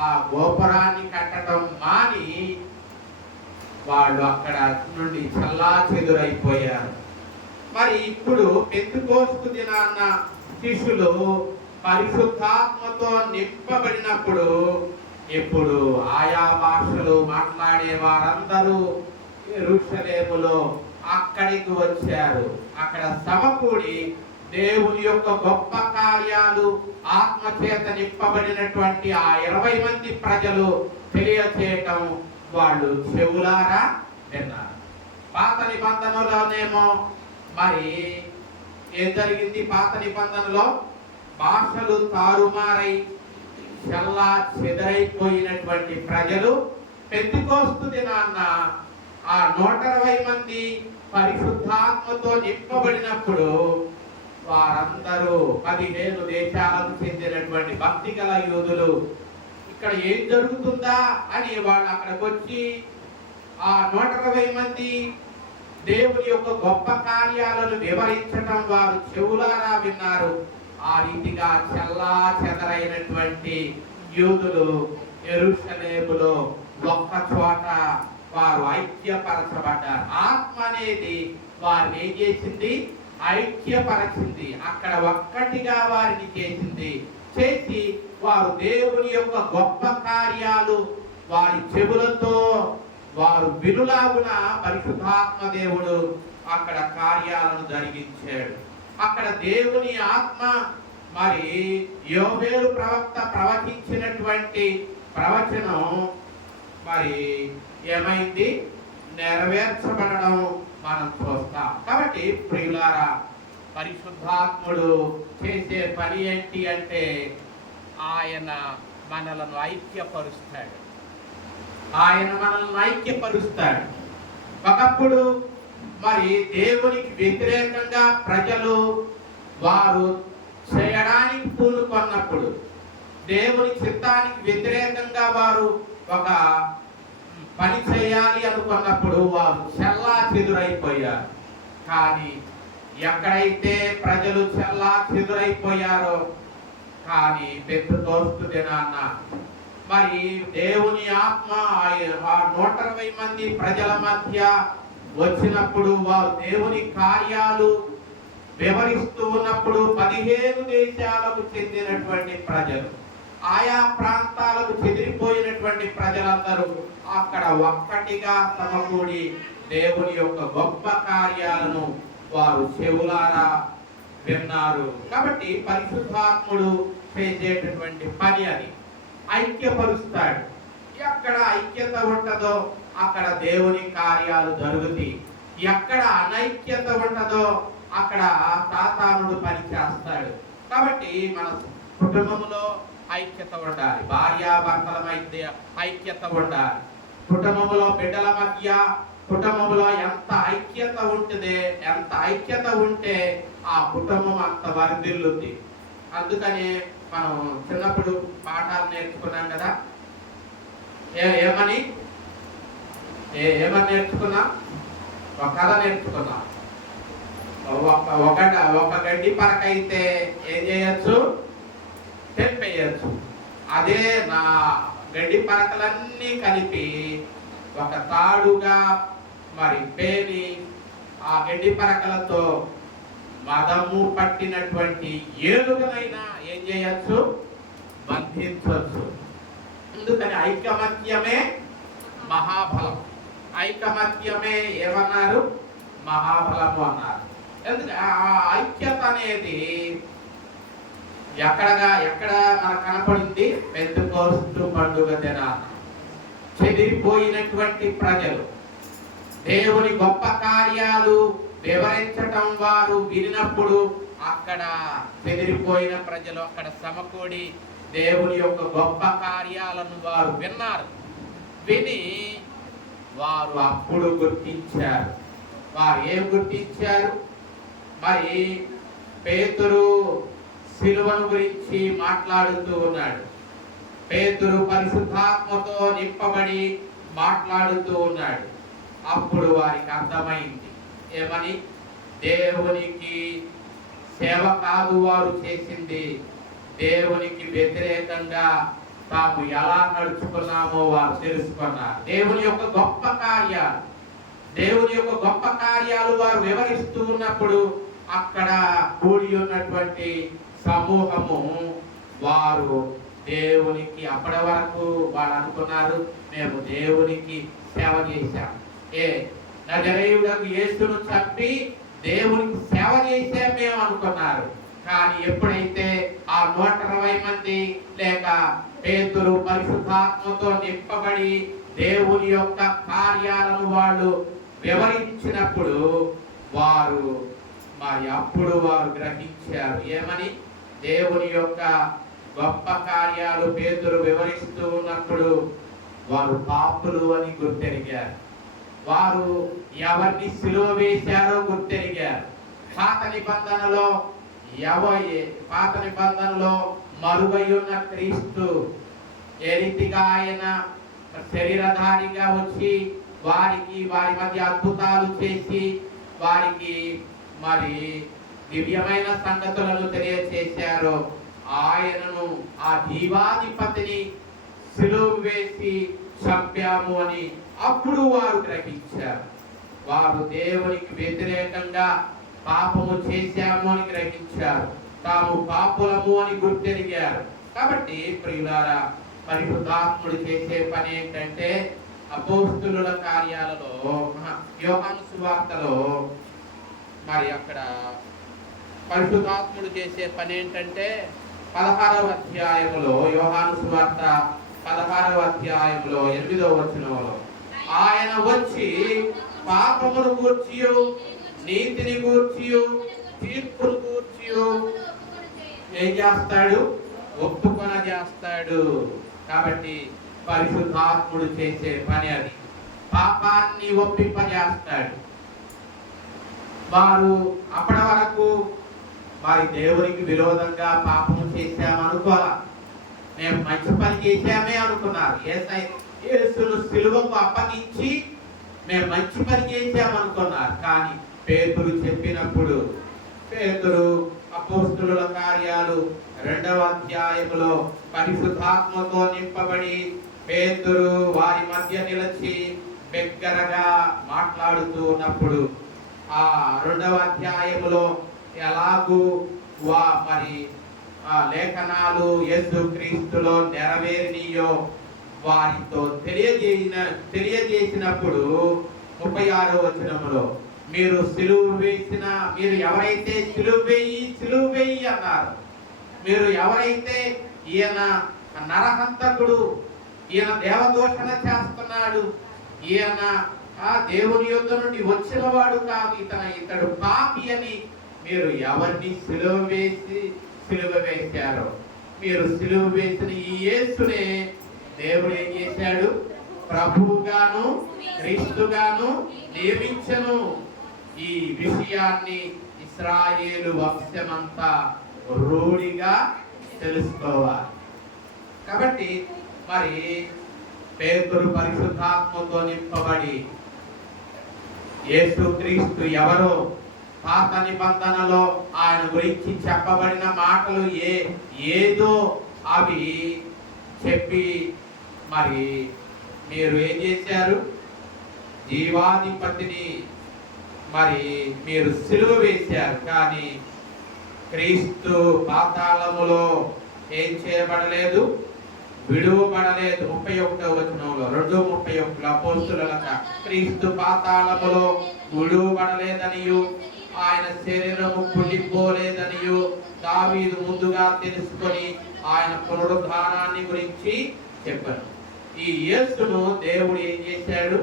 ఆ గోపురాన్ని కట్టడం మాని వాళ్ళు అక్కడ నుండి చల్లా చెదురైపోయారు. మరి ఇప్పుడు పెంతెకోస్తు దినాన్న శిష్యులు పరిశుద్ధాత్మతో నింపబడినప్పుడు ఇప్పుడు ఆయా భాషలు మాట్లాడే వారందరూ యెరూషలేములో అక్కడికి వచ్చారు. అక్కడ సమకూడి దేవుని యొక్క గొప్ప కార్యాలు ఆత్మచేత నింపబడినటువంటి ఆ 20 మంది ప్రజలు తెలియచేయటం వాళ్ళు చెవులారా విన్నారు. పాత నిబంధనలోనేమో మరి ఏం జరిగింది? పాత నిబంధనలో భాషలు తారుమారై చల్లా చెదరైపోయినటువంటి ప్రజలు పెంతెకోస్తు దినాన్న ఆ 120 మంది పరిశుద్ధాత్మతో నింపబడినప్పుడు వారందరూ 15 దేశాలకు చెందినటువంటి భక్తి గల యూదులు ఇక్కడ ఏం జరుగుతుందా అని వాళ్ళు అక్కడికి వచ్చి ఆ 120 మంది దేవుని యొక్క గొప్ప కార్యాలను వివరించడం వారు చెవులారా విన్నారు. ఆ రీతిగా చల్లా చెదరైనటువంటి యూదులు యెరూషలేములో ఒక్క చోట వారు ఐక్యపరచబడ్డారు. ఆత్మ అనేది వారిని ఏం చేసింది? ఐక్యపరచింది. అక్కడ ఒక్కటిగా వారిని చేసి వారు దేవుని యొక్క గొప్ప కార్యాలు వారి చెవులతో వారు వినులాగున పరిశుద్ధాత్మ దేవుడు అక్కడ కార్యాలను జరిగించాడు. అక్కడ దేవుని ఆత్మ మరి యోవేలు ప్రవక్త ప్రవచించినటువంటి ప్రవచనం మరి ఏమైంది? నెరవేర్చబడడం మనం చూస్తాం. కాబట్టి ప్రియులారా, పరిశుద్ధాత్ముడు చేసే పని ఏంటి అంటే ఆయన మనలను ఐక్యపరుస్తాడు. ఒకప్పుడు మరి దేవునికి వ్యతిరేకంగా ప్రజలు వారు చేయడానికి పూనుకొన్నప్పుడు, దేవుని చిత్తానికి వ్యతిరేకంగా వారు ఒక పని చేయాలి అనుకున్నప్పుడు వారు చల్లా చెదురైపోయారు. కానీ ఎక్కడైతే ప్రజలు చల్లా చెదురైపోయారో కానీ పెంతెకోస్తు దినాన్న మరి దేవుని ఆత్మ ఆ 120 మంది ప్రజల మధ్య వచ్చినప్పుడు వారు దేవుని కార్యాలు వివరిస్తూ ఉన్నప్పుడు 15 దేశాలకు చెందినటువంటి ప్రజలు, ఆయా ప్రాంతాలకు చెదిరిపోయినటువంటి ప్రజలందరూ అక్కడ ఒక్కటిగా సమకూడి దేవుని యొక్క గొప్ప కార్యాలను వారు చెవులారా విన్నారు. కాబట్టి పరిశుద్ధాత్ముడు చేసేటటువంటి పని అది ఐక్యపరుస్తాడు. ఎక్కడ ఐక్యత ఉంటుందో అక్కడ దేవుని కార్యాలు జరుగుతాయి. ఎక్కడ అనైక్యత ఉంటుందో అక్కడ సాతానుడు పని చేస్తాడు. కాబట్టి మన కుటుంబంలో ఐక్యత ఉండాలి. భార్యాభర్తల మధ్య ఐక్యత ఉండాలి. కుటుంబంలో బిడ్డల మధ్య, కుటుంబంలో ఎంత ఐక్యత ఉంటే ఆ కుటుంబం అంత వర్ధిల్లుద్ది. అందుకని మనం చిన్నప్పుడు పాఠాలు నేర్చుకున్నాం కదా. ఏమని నేర్చుకున్నాం? ఒక కథ నేర్చుకున్నాం. ఒక గడ్డి పరక అయితే ఏం చేయొచ్చు? తెంపేయచ్చు. అదే నా గడ్డి పరకలన్నీ కలిపి ఒక తాడుగా మరి పేని ఆ గడ్డి పరకలతో మదము పట్టినటువంటి ఏలుగునైనా ఏం చేయొచ్చు? బంధించవచ్చు. అందుకని ఐకమత్యమే మహాబలం. ఐకమత్యమే ఏమన్నారు? మహాబలము అన్నారు. ఎందుకంటే ఆ ఐక్యత అనేది ఎక్కడ మనకు కనపడింది? పెంతెకోస్తు పండుగ దినాన చెదిరిపోయినటువంటి ప్రజలు దేవుని గొప్ప కార్యాలు వివరించటం వారు వినినప్పుడు అక్కడ చెదిరిపోయిన ప్రజలు అక్కడ సమకూడి దేవుని యొక్క గొప్ప కార్యాలను వారు విన్నారు. విని వారు అప్పుడు గుర్తించారు. వారు ఏం గుర్తించారు? మరి పేతురు సిలువను గురించి మాట్లాడుతూ ఉన్నాడు. పేతురు పరిశుద్ధాత్మతో నింపబడి మాట్లాడుతూ ఉన్నాడు. అప్పుడు వారికి అర్థమైంది ఏమని? దేవునికి సేవ కాదు వారు చేసింది, దేవునికి వ్యతిరేకంగా తాము ఎలా నడుచుకున్నామో వారు తెలుసుకున్నారు. దేవుని యొక్క గొప్ప కార్యాలు వారు వివరిస్తూ ఉన్నప్పుడు అక్కడ కూడి ఉన్నటువంటి సమూహము వారు దేవునికి, అప్పటి వరకు వాళ్ళు అనుకున్నారు మేము దేవునికి సేవ చేశాం, నజరేయుడకు యేసును చంపి దేవునికి సేవ చేశాం మేము అనుకున్నారు. కానీ ఎప్పుడైతే ఆ 120 మంది లేక పేతురు పరిశుద్ధాత్మతో నింపబడి దేవుని యొక్క కార్యాలను వాళ్ళు వివరించినప్పుడు అప్పుడు వారు గ్రహించారు ఏమని? దేవుని యొక్క గొప్ప కార్యాలు పేతురు వివరిస్తూ ఉన్నప్పుడు వారు పాపులు అని గుర్తెరిగారు. వారు ఎవరిని సిలువ వేశారో గుర్తెరిగారు. పాత నిబంధనలో మరుగై ఉన్న క్రీస్తు ఏ రీతిగా ఆయన శరీరధారిగా వచ్చి వారి మధ్య అద్భుతాలు చేసి వారికి మరి దివ్యమైన సంగతులను తెలియచేశారో, ఆయనను ఆ జీవాధిపతిని సిలువ వేసి చంపాము అని అప్పుడు వారు గ్రహించారు. వారు దేవునికి వ్యతిరేకంగా పాపము చేశాము అని గ్రహించారు. తాము పాపులము అని గుర్తెరిగారు. కాబట్టి ప్రియులారా, పరిశుద్ధాత్ముడు చేసే పని ఏంటంటే అపోస్తులుల కార్యాలలో యోహాను సువార్తలో మరి అక్కడ పరిశుద్ధాత్ముడు చేసే పని ఏంటంటే 16వ అధ్యాయంలో యోహాను సువార్త 16వ అధ్యాయంలో 8వ వచనంలో ఆయన వచ్చి పాపమును గూర్చియు నీతిని గూర్చియు తీర్పును గూర్చియు ఏం చేస్తాడు? ఒప్పుకొన చేస్తాడు. కాబట్టి పరిశుద్ధాత్ముడు చేసే పని అది. పాపాన్ని ఒప్పింపజేస్తాడు. వారు అప్పటి వరకు వారి దేవునికి విరోధంగా పాపము చేశామనుకోవాలి, మేము మంచి పని చేశామే అనుకున్నారు. యేసును సిలువకు అప్పగించి మేము మంచి పని చేశామనుకున్నారు. కానీ పేతురు చెప్పినప్పుడు, పేతురు అపోస్తులుల కార్యాలు 2వ అధ్యాయంలో పరిశుద్ధాత్మతో నింపబడి పేతురు వారి మధ్య నిలిచి బిగ్గరగా మాట్లాడుతూ ఉన్నప్పుడు ఆ 2వ అధ్యాయంలో ఎలాగూ మరి ఆ లేఖనాలు యేసుక్రీస్తులో నెరవేరినయో వారితో తెలియజేసినప్పుడు 36వ వచనంలో మీరు ఎవరైతే సిలువ వేయి అన్నారు. మీరు ఎవరైతే ఈయన నరహంతకుడు, ఈయన దేవదూషణ చేస్తున్నాడు, ఈయన దేవుని యొద్ద నుండి వచ్చిన వాడు కాదు, ఇతడు పాపి అని మీరు ఎవరిని సిలువ వేశారో, మీరు సిలువ వేసిన ఈ యేసునే దేవుడు ఏం చేశాడు? ప్రభువుగాను క్రీస్తుగాను నియమించను. ఈ విషయాన్ని ఇశ్రాయేలు వంశమంతా రూఢిగా తెలుసుకోవాలి. కాబట్టి మరి పేతురు పరిశుద్ధాత్మతో నింపబడి యేసుక్రీస్తు ఎవరో, పాత నిబంధనలో ఆయన గురించి చెప్పబడిన మాటలు ఏదో అవి చెప్పి మరి మీరు ఏం చేశారు? జీవాధిపతిని మరి మీరు సిలువ వేశారు. కానీ క్రీస్తు పాతాళములో ఏం చేయబడలేదు? విడువబడలేదు. 31వ వచనంలో 2:31 అపోస్తులక క్రీస్తు పాతాళములో విడువబడలేదనియు ఆయన శరీరము కుళ్ళిపోలేదనియు దావీదు ముందుగా తెలుసుకొని ఆయన పునరుద్ధానాన్ని గురించి చెప్పారు. ఈ యేసును దేవుడు ఏం చేశాడు?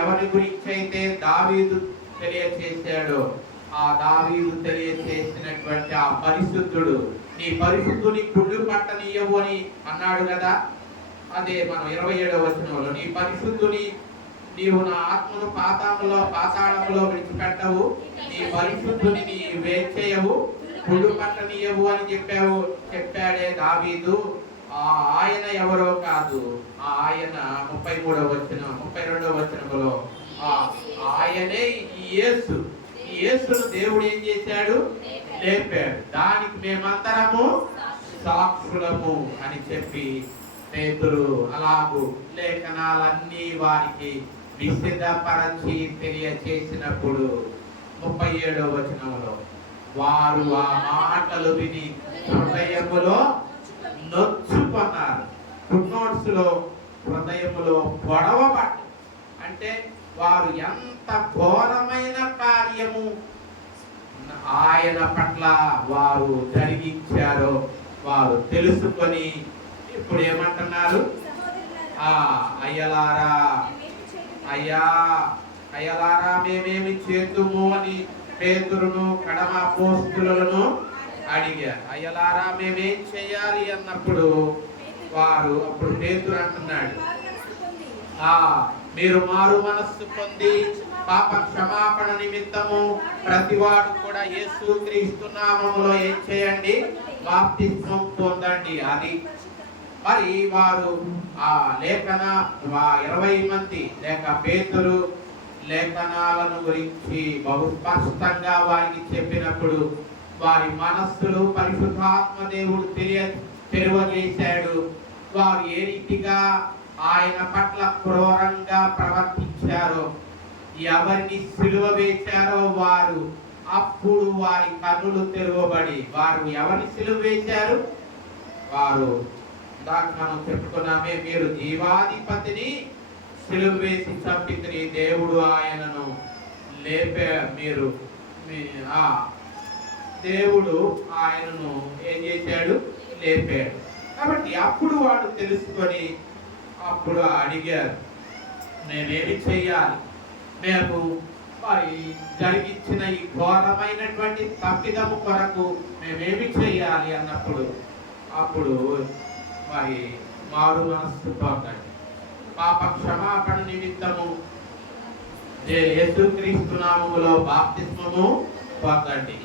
ఎవరి గురించి అయితే దావీదు తెలియచేశాడో, ఆ దావీదు తెలియచేసినటువంటి ఆ పరిశుద్ధుడు నీ పరిశుద్ధుని కుళ్ళు పట్టనీయవు అని అన్నాడు కదా. అదే మనం 27వ వచనంలో, నీ పరిశుద్ధుని నీవు నా ఆత్మను పాతాళములో విడిచిపెట్టవు, నీ పరిశుద్ధుని నీ వేచేయవు, కుళ్ళు పట్టనీయవు అని చెప్పాడే దావీదు. ఆయన ఎవరో కాదు, ఆయన 33వ వచనం 32వ వచనంలో ఆయనే ఈ యేసును దేవుడు ఏం చేశాడు? లేపాడు. దానికి మేమందరము సాక్షులము అని చెప్పి పేతురు అలాగూ లేఖనాలన్నీ వారికి విసిదపరచి తెలియచేసినప్పుడు 37వ వచనంలో వారు ఆ మాటలు విని హృదయములో నొచ్చుకున్నారు. ఫుట్నోట్స్ లో హృదయములో గొడవపడ్డ, అంటే వారు ఎంత ఘోరమైన కార్యము ఆయన పట్ల వారు జరిగించారో వారు తెలుసుకొని ఇప్పుడు ఏమంటున్నారు? అయ్యలారా మేమేమి చేద్దుము అని పేతురును కడమ అపోస్తలులను అడిగారు. అయ్యలారా మేమేం చేయాలి అన్నప్పుడు అప్పుడు పేతురు అంటున్నాడు, మీరు మారు మనస్సు పొంది పాప క్షమాపణ నిమిత్తము ప్రతివాడు కూడా యేసుక్రీస్తు నామములో ఏం చేయండి? బాప్తిస్మం పొందండి. అది మరి వారు ఆ 20 మంది లేక పేతురు లేఖనాలను గురించి బహు స్పష్టంగా వారికి చెప్పినప్పుడు వారి మనస్సులు పరిశుద్ధాత్మ దేవుడు తెలియజేశాడు. వారు ఏ రీతిగా ఆయన పట్ల క్రూరంగా ప్రవర్తించారో, ఎవరిని సిలువ వేశారో వారు అప్పుడు వారి కన్నులు తెరవబడి వారు ఎవరిని సిలువ వేశారు? వారు దాకా మనం చెప్పుకున్నామే, మీరు జీవాధిపతిని సిలువ వేసి చంపితిరి, దేవుడు ఆయనను లేపారు. దేవుడు ఆయనను ఏం చేశాడు? లేపాడు. కాబట్టి అప్పుడు వాడు తెలుసుకొని అప్పుడు అడిగారు, మేమేమి చేయాలి? మేము మరి జరిగించిన ఈ ఘోరమైనటువంటి తప్పిదము కొరకు మేమేమి చేయాలి అన్నప్పుడు అప్పుడు మరి మారు మనస్సు పొందండి, పాప క్షమాపణ నిమిత్తము యేసుక్రీస్తు నామములో బాప్తిస్మము పొందండి.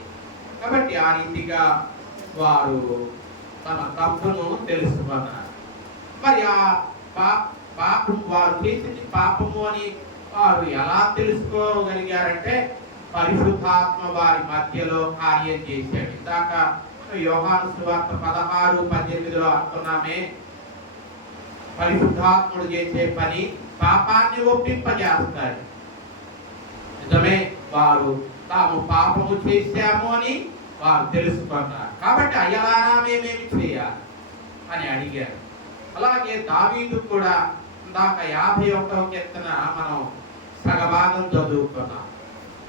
కాబట్టి ఆ రీతిగా వారు తమ తప్పును తెలుసుకున్నారు. మరి ఆ పాపం వారు చేసింది పాపము అని వారు ఎలా తెలుసుకోగలిగారంటే పరిశుద్ధాత్మ వారి మధ్యలో కార్యం చేశాడు. ఇందాక యోహాను సువార్త 16:18లో అనుకున్నామే, పరిశుద్ధాత్ముడు చేసే పని పాపాన్ని ఒప్పింపజేస్తాడు. నిజమే, వారు తాము పాపము చేశాము అని వారు తెలుసుకున్నారు. కాబట్టి అయ్యలారా మేమేమి చేయాలి అని అడిగారు. అలాగే దావీదు కూడా ఇందాక 51వ కీర్తన మనం సగభాగం చదువుకున్నాం.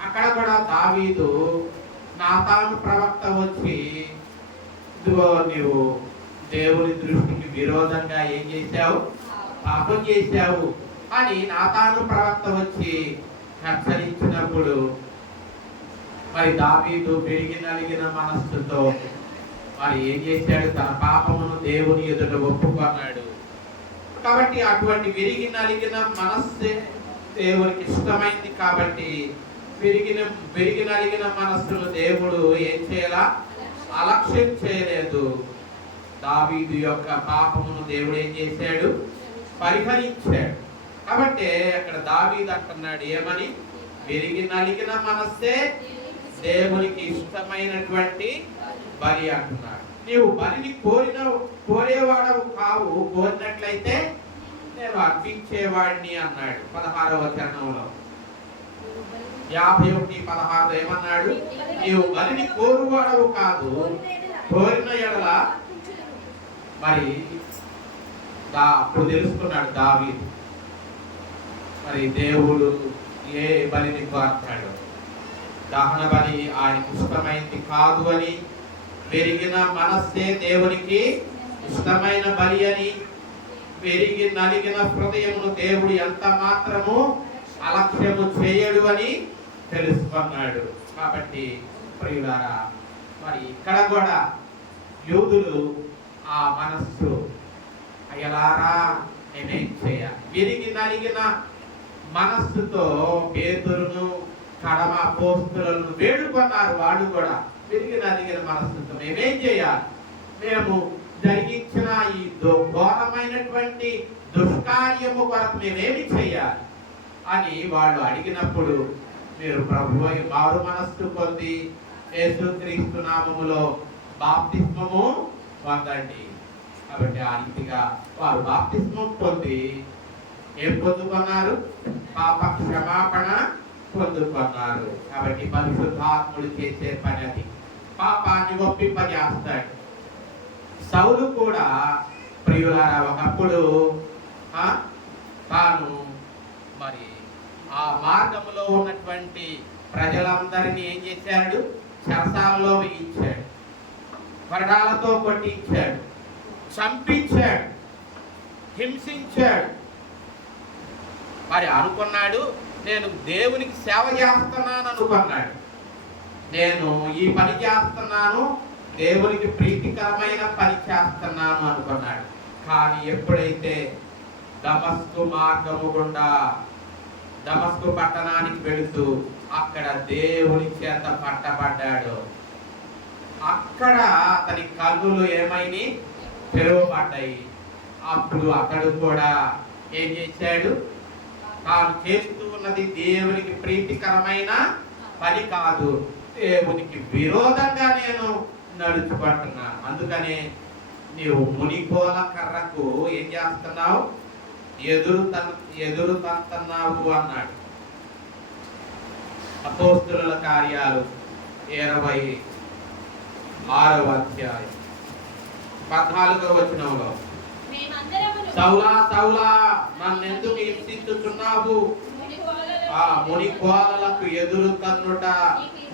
అక్కడ కూడా దావీదు నాతాను ప్రవక్త వచ్చి, ఇదిగో నీవు దేవుని దృష్టికి విరోధంగా ఏం చేశావు? పాపం చేశావు అని నాతాను ప్రవక్త వచ్చి హెచ్చరించినప్పుడు మరి దావీదు విరిగి నలిగిన మనస్సుతో మరి ఏం చేశాడు? తన పాపమును దేవుని ఎదుట ఒప్పుకున్నాడు. కాబట్టి అటువంటి విరిగి నలిగిన మనస్సే దేవునికి ఇష్టమైంది. కాబట్టి విరిగి నలిగిన మనస్సును దేవుడు ఏం చేయాలా? అలక్ష్యం చేయలేదు. దావీదు యొక్క పాపమును దేవుడు ఏం చేశాడు? పరిహరించాడు. కాబట్టి అక్కడ దావీదు అంటున్నాడు ఏమని? విరిగి నలిగిన మనస్సే దేవునికి ఇష్టమైనటువంటి బలి అంటున్నాడు. నీవు బలిని కోరేవాడవు కావు, కోరినట్లయితే నేను అర్పించేవాడిని అన్నాడు 16వ వచనంలో. 51:16 ఏమన్నాడు? నీవు బలిని కోరువాడవు కాదు, కోరిన ఎడల మరి అప్పుడు తెలుసుకున్నాడు దావీదు మరి దేవుడు ఏ బలిని కోరుతాడు. దహన బలి ఆయనకు ఇష్టమైంది కాదు అని, పెరిగిన మనస్సే దేవునికి ఇష్టమైన బలి అని, పెరిగి నలిగిన హృదయమును దేవుడు ఎంత మాత్రము అలక్ష్యము చేయడు అని తెలుసుకున్నాడు. కాబట్టి ప్రియులారా, మరి ఇక్కడ కూడా యూదులు ఆ మనస్సు అయ్యలారా నేనేం చేయాలి, విరిగి నలిగిన మనస్సుతో పేతురును కడమ అపోస్తలులను వేడుకున్నారు. వాళ్ళు కూడా విరిగి నలిగిన మనస్సుతో మేమేం చేయాలి, మేము జరిగించిన ఈ ఘోరమైనటువంటి దుష్కార్యము కొరకు మేమేమి చేయాలి అని వాళ్ళు అడిగినప్పుడు, మీరు ప్రభువై మారు మనస్సు పొంది యేసుక్రీస్తు నామములో బాప్తిస్మము పొందండి. కాబట్టి ఆ రీతిగా వారు బాప్తిస్మం పొంది ఏం పొందుకున్నారు, పాప క్షమాపణ పొందుకున్నారు. కాబట్టి పరిశుద్ధాత్ముడు చేసే పని అది, పాపాన్ని ఒప్పింపజేస్తాడు. సౌలు కూడా ప్రియులారా ఒకప్పుడు తాను మరి ఆ మార్గంలో ఉన్నటువంటి ప్రజలందరినీ ఏం చేశాడు, చెరసాలలో వేయించాడు, కొరడాలతో కొట్టించాడు, చంపించాడు, హింసించాడు. మరి అనుకున్నాడు, నేను దేవునికి సేవ చేస్తున్నాను అనుకున్నాడు, నేను ఈ పని చేస్తున్నాను, దేవునికి ప్రీతికరమైన పని చేస్తున్నాను అనుకున్నాడు. కానీ ఎప్పుడైతే దమస్కు మార్గము గుండా దమస్కు పట్టణానికి వెళుతూ అక్కడ దేవుని చేత పట్టబడ్డాడు, అక్కడ అతని కన్నులు ఏమైనా తెరవబడ్డాయి. అప్పుడు అతడు కూడా ఏం చేశాడు, తాను చేస్తూ ఉన్నది దేవునికి ప్రీతికరమైన పని కాదు, దేవునికి విరోధంగా నేను నడుచుకుంటున్నా. అందుకనే నీవు మునికోల కర్రకు ఏం చేస్తున్నావు, ఎదురు తంతున్నావు అన్నాడు. అపోస్తలుల కార్యాలు 26వ అధ్యాయం 14వ వచనంలో, సౌలా సౌలా నన్నెందుకు హింసించుచున్నావు, ఆ మునికోలకు ఎదురు తన్నుట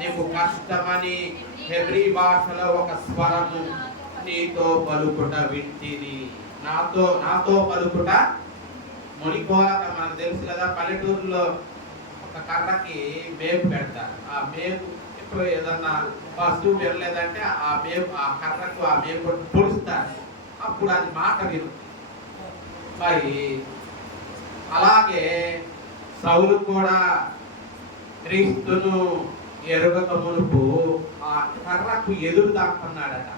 నీకు కష్టమని హెబ్రీ భాషలో ఒక స్వరము నీతో పలుకుట వింటిని. నాతో పలుకుట. మునికోల మనకు తెలుసు కదా, పల్లెటూరులో ఒక కర్రకి మేపు పెడతారు. ఆ మేపు ఇప్పుడు ఏదన్నా పశువు వెళ్ళలేదంటే ఆ కర్రకు ఆ మేపు పొడుస్తారు, అప్పుడు అది మాట విను. మరి అలాగే సౌలు కూడా క్రీస్తును ఎరుగక మునుపు ఆ కర్రకు ఎదురు దాక్కున్నాడట.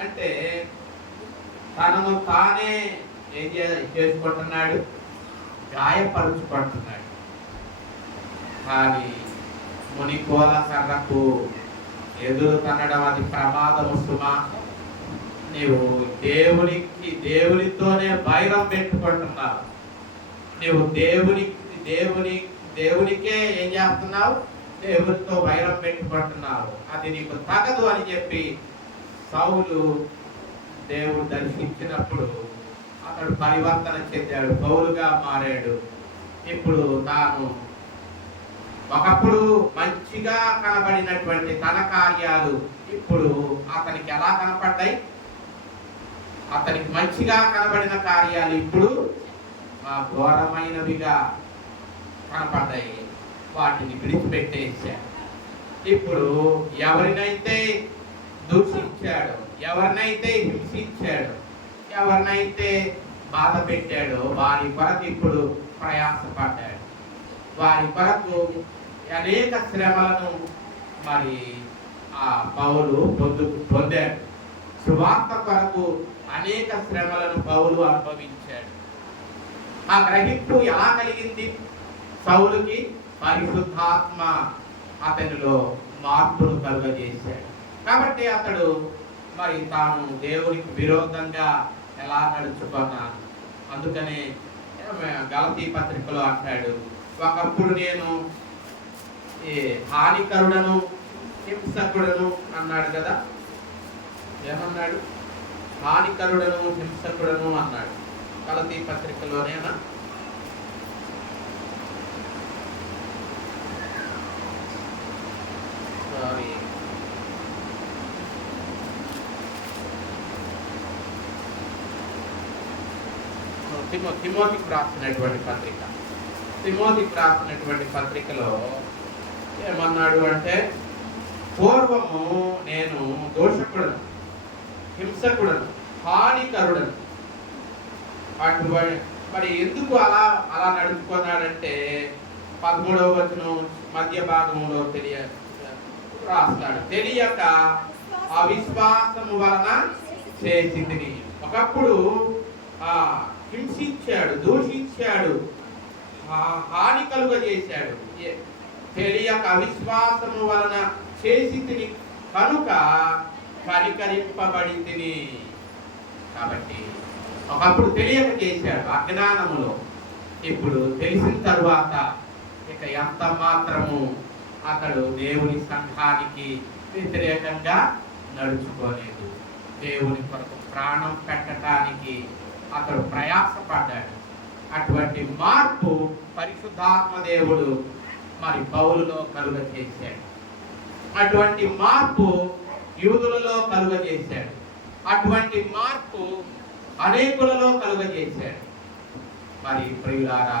అంటే తనను తానే ఏం చేసుకుంటున్నాడు, గాయపరుచుకుంటున్నాడు. కానీ మునికోల కర్రకు ఎదురు తనడం అది ప్రమాదము సుమా. నీవు దేవునితోనే వైరం పెట్టుకుంటున్నావు, నీవు దేవునికే ఏం చేస్తున్నావు, దేవునితో వైరం పెట్టుకుంటున్నావు, అది నీకు తగదు అని చెప్పి సౌలు దేవుడు దర్శించినప్పుడు అతడు పరివర్తన చెందాడు, పౌలుగా మారాడు. ఇప్పుడు తాను ఒకప్పుడు మంచిగా కనబడినటువంటి తన కార్యాలు ఇప్పుడు అతనికి ఎలా కనపడ్డాయి, అతనికి మంచిగా కనబడిన కార్యాలు ఇప్పుడు ఘోరమైనవిగా కనపడ్డాయి. వాటిని విడిచిపెట్టేశాడు. ఇప్పుడు ఎవరినైతే దూషించాడో, ఎవరినైతే హింసించాడో, ఎవరినైతే బాధ పెట్టాడో వారి కొరకు ఇప్పుడు ప్రయాసపడ్డాడు. వారి కొరకు అనేక శ్రమలను మరి ఆ పౌలు పొందాడు. సువార్త కొరకు అనేక శ్రమలను పౌలు అనుభవించాడు. ఆ గ్రహింపు ఎలా కలిగింది సౌలుకి? పరిశుద్ధాత్మ అతనిలో మార్పును కలుగజేశాడు. కాబట్టి అతడు మరి తాను దేవునికి విరోధంగా ఎలా నడుచుకున్నాను. అందుకనే గలతీ పత్రికలో అంటాడు, ఒకప్పుడు నేను హానికరుడను హింసకుడను అన్నాడు కదా. ఏమన్నాడు? హానికరుడను హింసకుడను అన్నాడు గలతీ పత్రికలోనేనా? సారీ, తిమోతికి రాసినటువంటి పత్రిక, తిమోతికి రాసినటువంటి పత్రికలో ఏమన్నాడు అంటే, పూర్వము నేను దోషకుడను, హింసకుడను, హానికరుడను. అటువంటి మరి ఎందుకు అలా అలా నడుచుకున్నాడంటే 13వ వచనం మధ్య భాగంలో రాస్తాడు, తెలియక అవిశ్వాసము వలన చేసింది. ఒకప్పుడు హింసించాడు, దూషించాడు, హాని కలుగజేశాడు. తెలియక అవిశ్వాసము వలన చేసి తిని కనుక కనికరింపబడి తిని. కాబట్టి ఒకప్పుడు తెలియక చేశాడు అజ్ఞానములో, ఇప్పుడు తెలిసిన తరువాత ఇక ఎంత మాత్రము అతడు దేవుని సంఘానికి వ్యతిరేకంగా నడుచుకోలేదు. దేవుని కొరకు ప్రాణం పెట్టడానికి అతడు ప్రయాసపడ్డాడు. అటువంటి మార్పు పరిశుద్ధాత్మ దేవుడు మరి పౌలులో కలుగజేశాడు. అటువంటి మార్పు యూదులలో కలుగజేశాడు. అటువంటి మార్పు అనేకులలో కలుగజేశాడు. మరి ప్రియులారా,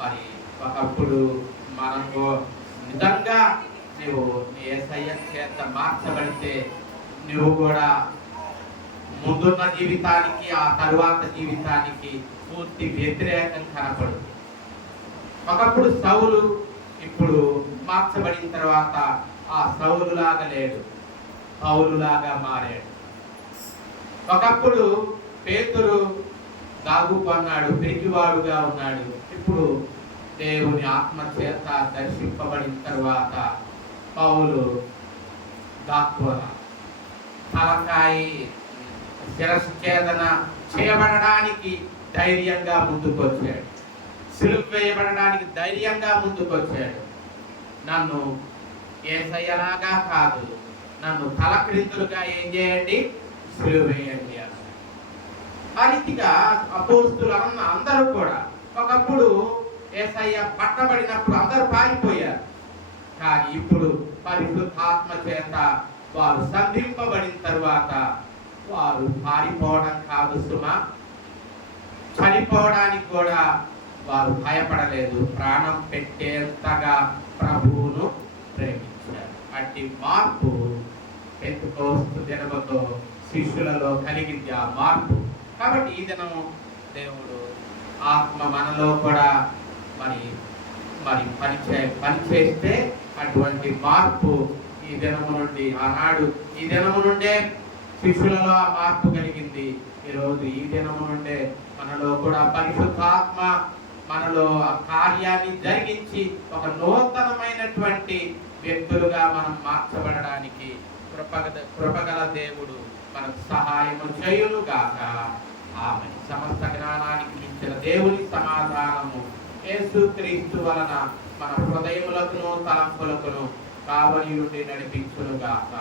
మరి ఒకప్పుడు మనకు నిజంగా నువ్వు యేసయ్య చేత మార్చబడితే నువ్వు కూడా ముందున్న జీవితానికి ఆ తరువాత జీవితానికి పూర్తి వ్యతిరేకం కనపడుతుంది. ఒకప్పుడు సౌలు ఇప్పుడు మార్చబడిన తర్వాత ఆ సౌలులాగా లేడు, పౌలులాగా మారాడు. ఒకప్పుడు పేతురు దాగుకున్నాడు, పెరిగివాడుగా ఉన్నాడు. ఇప్పుడు దేవుని ఆత్మ చేత దర్శింపబడిన తర్వాత పౌలు దాక్కువ తలకాయి శిరస్సు ఛేదన చేయబడడానికి ధైర్యంగా ముందుకొచ్చాడు. సిలువ వేయబడడానికి ధైర్యంగా ముందుకొచ్చాడు. నన్ను యేసయ్యలాగా కాదు, నన్ను తలక్రిందులుగా ఏం చేయండి, సిలువ వేయండి అన్నాడు. ఆ రీతిగా అపోస్తులు అందరూ కూడా ఒకప్పుడు యేసయ్య పట్టబడినప్పుడు అందరూ పారిపోయారు. కానీ ఇప్పుడు పరిశుద్ధాత్మ చేత వారు సంధింపబడిన తరువాత వారు పారిపోవడం కాదు సుమా, చనిపోవడానికి కూడా వారు భయపడలేదు. ప్రాణం పెట్టేంతగా ప్రభువును ప్రేమించారు. అట్టి మార్పు పెంతెకోస్తు దినముతో శిష్యులలో కలిగింది ఆ మార్పు. కాబట్టి ఈ దినము దేవుడు ఆత్మ మనలో కూడా మరి మరి పనిచేస్తే అటువంటి మార్పు ఈ దినము నుండి, ఆనాడు ఈ దినము నుండే శిష్యులలో ఆ మార్పు కలిగింది. ఈరోజు ఈ దినము నుండే మనలో కూడా పరిశుద్ధాత్మ మనలో ఆ కార్యాన్ని జరిగించి ఒక నూతనమైనటువంటి వ్యక్తులుగా మనం మార్చబడడానికి కృపగల దేవుడు మనకు సహాయము చేయునుగాక. ఆమె సమస్త జ్ఞానానికి మించిన దేవుని సమాధానము యేసుక్రీస్తు వలన మన హృదయములకును తలంపులకును కావలి నుండి నడిపించునుగాక.